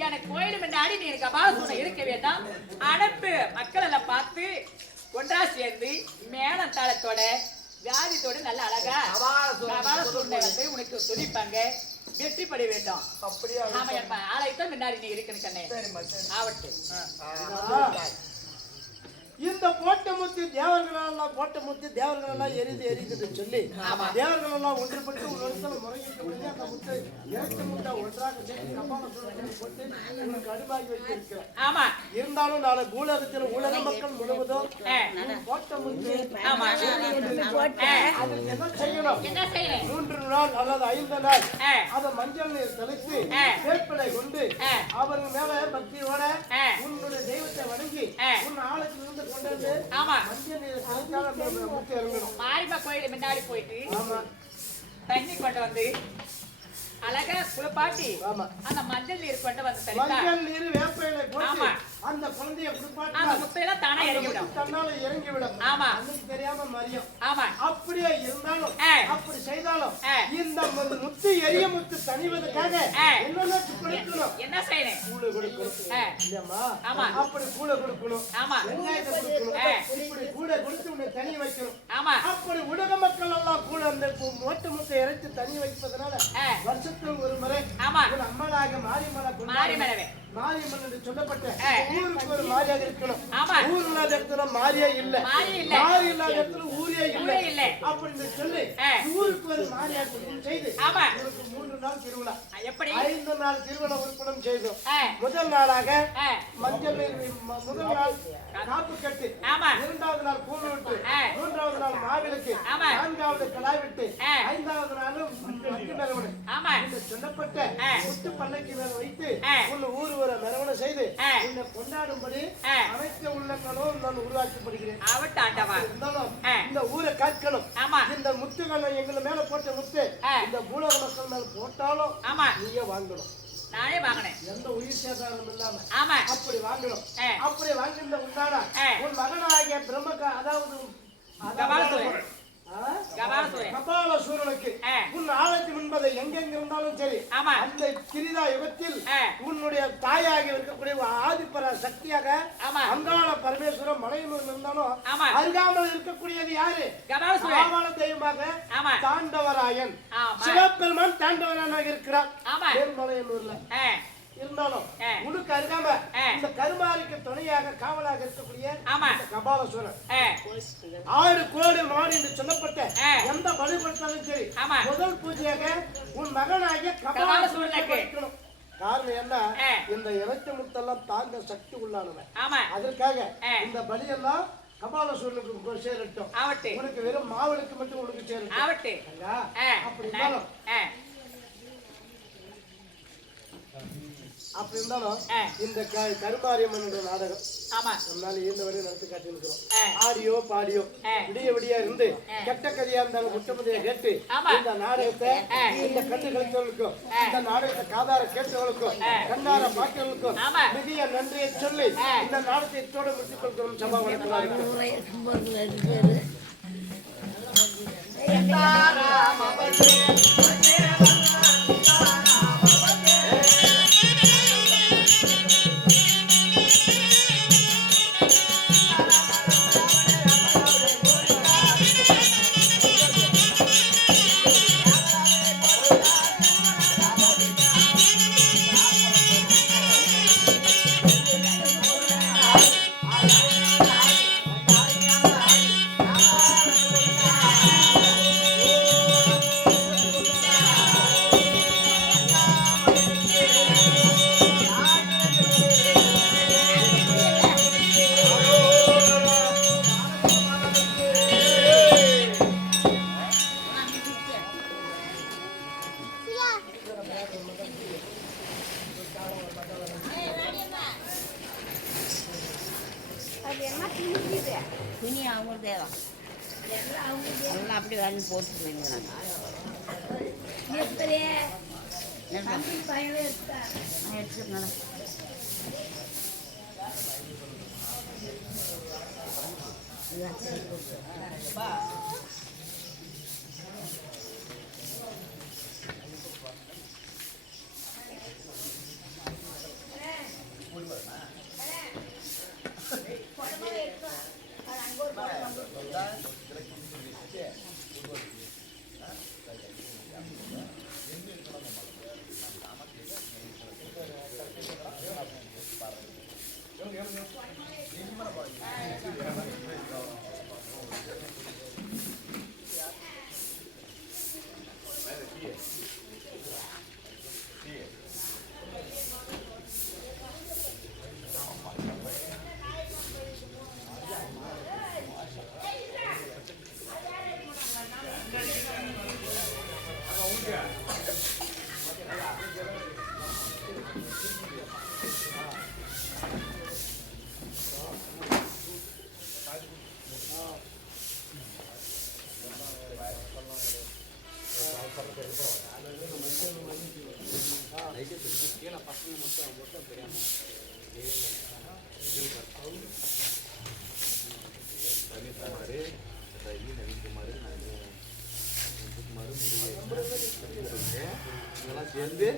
எனக்கு கோயில் முன்னாடி நீ எனக்கு கபாலசூரன் இருக்க வேண்டாம். அனைத்து மக்கள் எல்லாம் பார்த்து ஒன்றா சேர்ந்து மேளம் தாளத்தோட வியாதித்தோட நல்ல அழகா கபாலசூரனை வந்து உனக்கு துதிப்பாங்க, வெற்றி பட வேண்டாம். ஆமா ஆலயத்தை முன்னாடி நீ இருக்கணும் கண்ணே. ஆவட்டு இந்த போட்ட முத்து தேவர்களெல்லாம் போட்ட முத்து தேவர்களெல்லாம் எரியுதுன்னு சொல்லி தேவர்களெல்லாம் ஒன்றுபட்டு ஒரு இடத்துல முறையிட்டு முடிஞ்சு அந்த முத்தை இறைச்ச முட்டை ஒன்றாக சேர்த்து கபாலசூரனை போட்டு உனக்கு அடுப்பாகி வைத்திருக்கிறேன். ஆமா இருந்தாலும் நாளை பூலகத்தில் உலக மக்கள் முழுவதும் போட்ட முத்து என்ன செய்யணும்? 3 நாள் அல்லது 5 நாள் அதை மஞ்சள் நீர் தெளித்து வேப்பிலை கொண்டு அவர்கள் மேல பக்தியோட உன்னுடைய தெய்வத்தை வணங்கி உன் ஆளுக்கு இருந்து மாரியம்மா கோயில் முன்னாடி போயிட்டு தண்ணி கொண்டு வந்து அழகா குளிப்பாட்டி அந்த மஞ்சள் நீர் கொண்டு வந்து மஞ்சள் நீர் வேப்பையில போட்டு அந்த குழந்தையை குளிப்பாட்டி அந்த முத்தையெல்லாம் தானே இறங்கி விடும். தன்னால இறங்கி விடும். ஆமா அன்னைக்கு தெரியாம மரியம். ஆமா அப்படியே இருந்தாலும் அப்படி செய்தாலும் இந்த முத்து எரிய முத்து தணிவதற்காக என்னென்ன கொடுக்கணும்? என்ன செய்யணும்? கூழ கொடுக்கணும். இல்லம்மா ஆமா அப்படி கூழ கொடுக்கணும். ஆமா வெங்காயத்தை கொடுக்கணும். இப்படி கூழ கொடுத்து உன்னை தனி வைக்கணும். ஆமா அப்படி உலக மக்கள் எல்லாம் கூழ அந்த மொட்டை முத்தை இறைத்து தனி வைப்பதனால வருஷத்துக்கு ஒரு முறை ஆமா ஒரு அம்மனாக மாரியம்மனை மாரியம்மன் என்று சொல்லப்பட்ட ஊருக்கு ஒரு மாரியாக இருக்கணும். ஆமா. ஊர் இல்லாத இடத்துல மாரியே இல்ல, மாரி இல்லாத இடத்துல ஊரே இல்ல. அப்படின்னு சொல்லி ஊருக்கு ஒரு மாரியாக செய்து உங்களுக்கு 3 நாள் திருவிழா, எப்படி 5 நாள் திருவிழா உறுப்பினம் செய்தோம். முதல் நாளாக மஞ்சள் நீர், முதல் நாள் காப்பு கட்டு, 2வது நாள் கூழ் விட்டு, 3வது நாள் மாவிளக்கு, 4வது கடாய் விட்டு, 5வது நாள் மஞ்சள் மெரவணை என்று சொல்லப்பட்ட முத்து பல்லக்கு மேல வைத்து உன்னை ஊர் வர மெரவணை செய்து உன்னை கொண்டாடும்படி அனைத்து உள்ளங்களும் நான் உருவாக்கப்படுகிறேன். இருந்தாலும் இந்த ஊரை காக்கணும். இந்த முத்துகளை எங்களை மேல போட்ட முத்து இந்த பூலக மக்கள் மேல போட்டாலும் நீயே வாங்கணும். நானே வாங்கினேன், எந்த உயிர் சேதாரம் இல்லாம அப்படி வாங்கணும். அப்படி வாங்கிருந்த உண்டான உன் மகனாகிய பிரம்மகா, அதாவது கபாலசூரனுக்கு உன் ஆழத்து முன்பதை எங்கெங்க இருந்தாலும் சரி அந்த கிரிதா யுகத்தில் உன்னுடைய தாயாக இருக்கக்கூடிய ஆதிப்பர சக்தியாக அங்காள பரமேஸ்வரன் மலையில் இருந்தாலும் அருகாமல் இருக்கக்கூடியது யாரு? காவல தெய்வமாக தாண்டவராயன் சிவபெருமான் தாண்டவராயனாக இருக்கிறார் மேல்மலையனூர்ல. இருந்தாலும் உனக்கு அருகாம இந்த கருமாரிக்கு துணையாக காவலாக இருக்கக்கூடிய கபாலசூரன் 6 கோடி மாடு என்று சொல்லப்பட்ட எந்த வழிபடுத்தாலும் சரி முதல் பூஜையாக உன் மகனாகிய கபாலசூரனுக்கு வைக்கணும். காரணம் என்ன? இந்த இலக்கிய முத்தெல்லாம் தாங்க சக்தி உள்ளானவன். அதற்காக இந்த பலியெல்லாம் கபாலசூரனுக்கு சேரட்டும். உனக்கு வெறும் மாவளுக்கு மட்டும் உனக்கு சேரட்டும். அப்படி இருந்தாலும் அப்படி இருந்தாலும் இந்த கருமாரியம்மன் நாடகம் நம்மளால இருந்த வரையும் நடத்தி காட்டியிருக்கிறோம். ஆடியோ பாடியோ விடிய விடியா இருந்து கெட்ட கதையா இருந்தாலும் முட்டமுதைய கேட்டு இந்த நாடகத்தை இந்த கண்டு கழித்தவர்களுக்கும் இந்த நாடகத்தை காதார கேட்டவர்களுக்கும் கண்ணார பாட்டவர்களுக்கும் மிக நன்றியை சொல்லி இந்த நாடகத்தை இத்தோட முடித்துக் கொள்கிறோம். சபா எல்லாம் அப்படி வாங்கி போட்டுருந்தேங்க. எடுத்துக்கணும். சேர்ந்து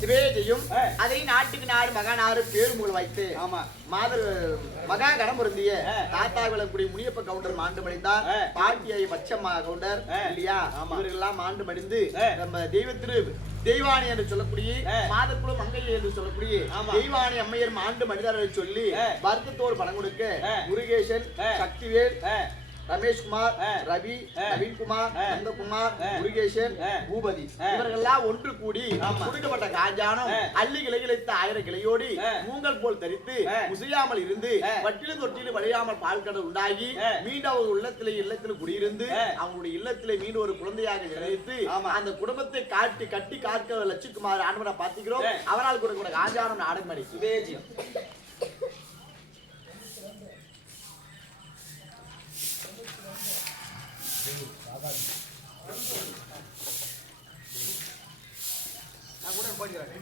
திவேதியும் அதை நாட்டுக்கு நாடு மகாநாடு பேருமுகள் வைத்து ஆமா மகா கணமுருந்திய தாத்தா விளக்குடி முனியப்ப கவுண்டர் மாண்டு மடிந்தார் பாட்டியை பச்சம்மா கவுண்டர் இல்லையா இவர்களெல்லாம் மாண்டு மடிந்து நம்ம தெய்வானி என்று சொல்லக்கூடிய மாதக்குழு மங்கை என்று சொல்லக்கூடிய தெய்வானி அம்மையர் மாண்டு மனிதர்களை சொல்லி வருத்தத்தோடு பணம் கொடுக்க முருகேசன் சக்திவேல் ரமேஷ்குமார் ரவி நவீன்குமார் நந்தகுமார் முருகேசன் பூபதி இவர்கள்லாம் ஒன்று கூடி கொடுக்கப்பட்ட காஞ்சானம் அள்ளி கிளைகிழைத்த 1000 கிளையோடி மூங்கல் போல் தரித்து முசையாமல் இருந்து வட்டிலும் தொட்டிலும் வளையாமல் பால் கடல் உண்டாகி மீண்டும் அவர் இல்லத்தில் குடியிருந்து அவங்களுடைய இல்லத்திலே மீண்டும் ஒரு குழந்தையாக நினைத்து அந்த குடும்பத்தை கட்டி காக்க லட்சுக்குமார் ஆண்டவரை பார்த்துக்கிறோம் அவரால் கொடுக்கப்பட்ட காஞ்சானம் நாடகமணி சுதேஜியம் நான் கூட போடுகிறேன்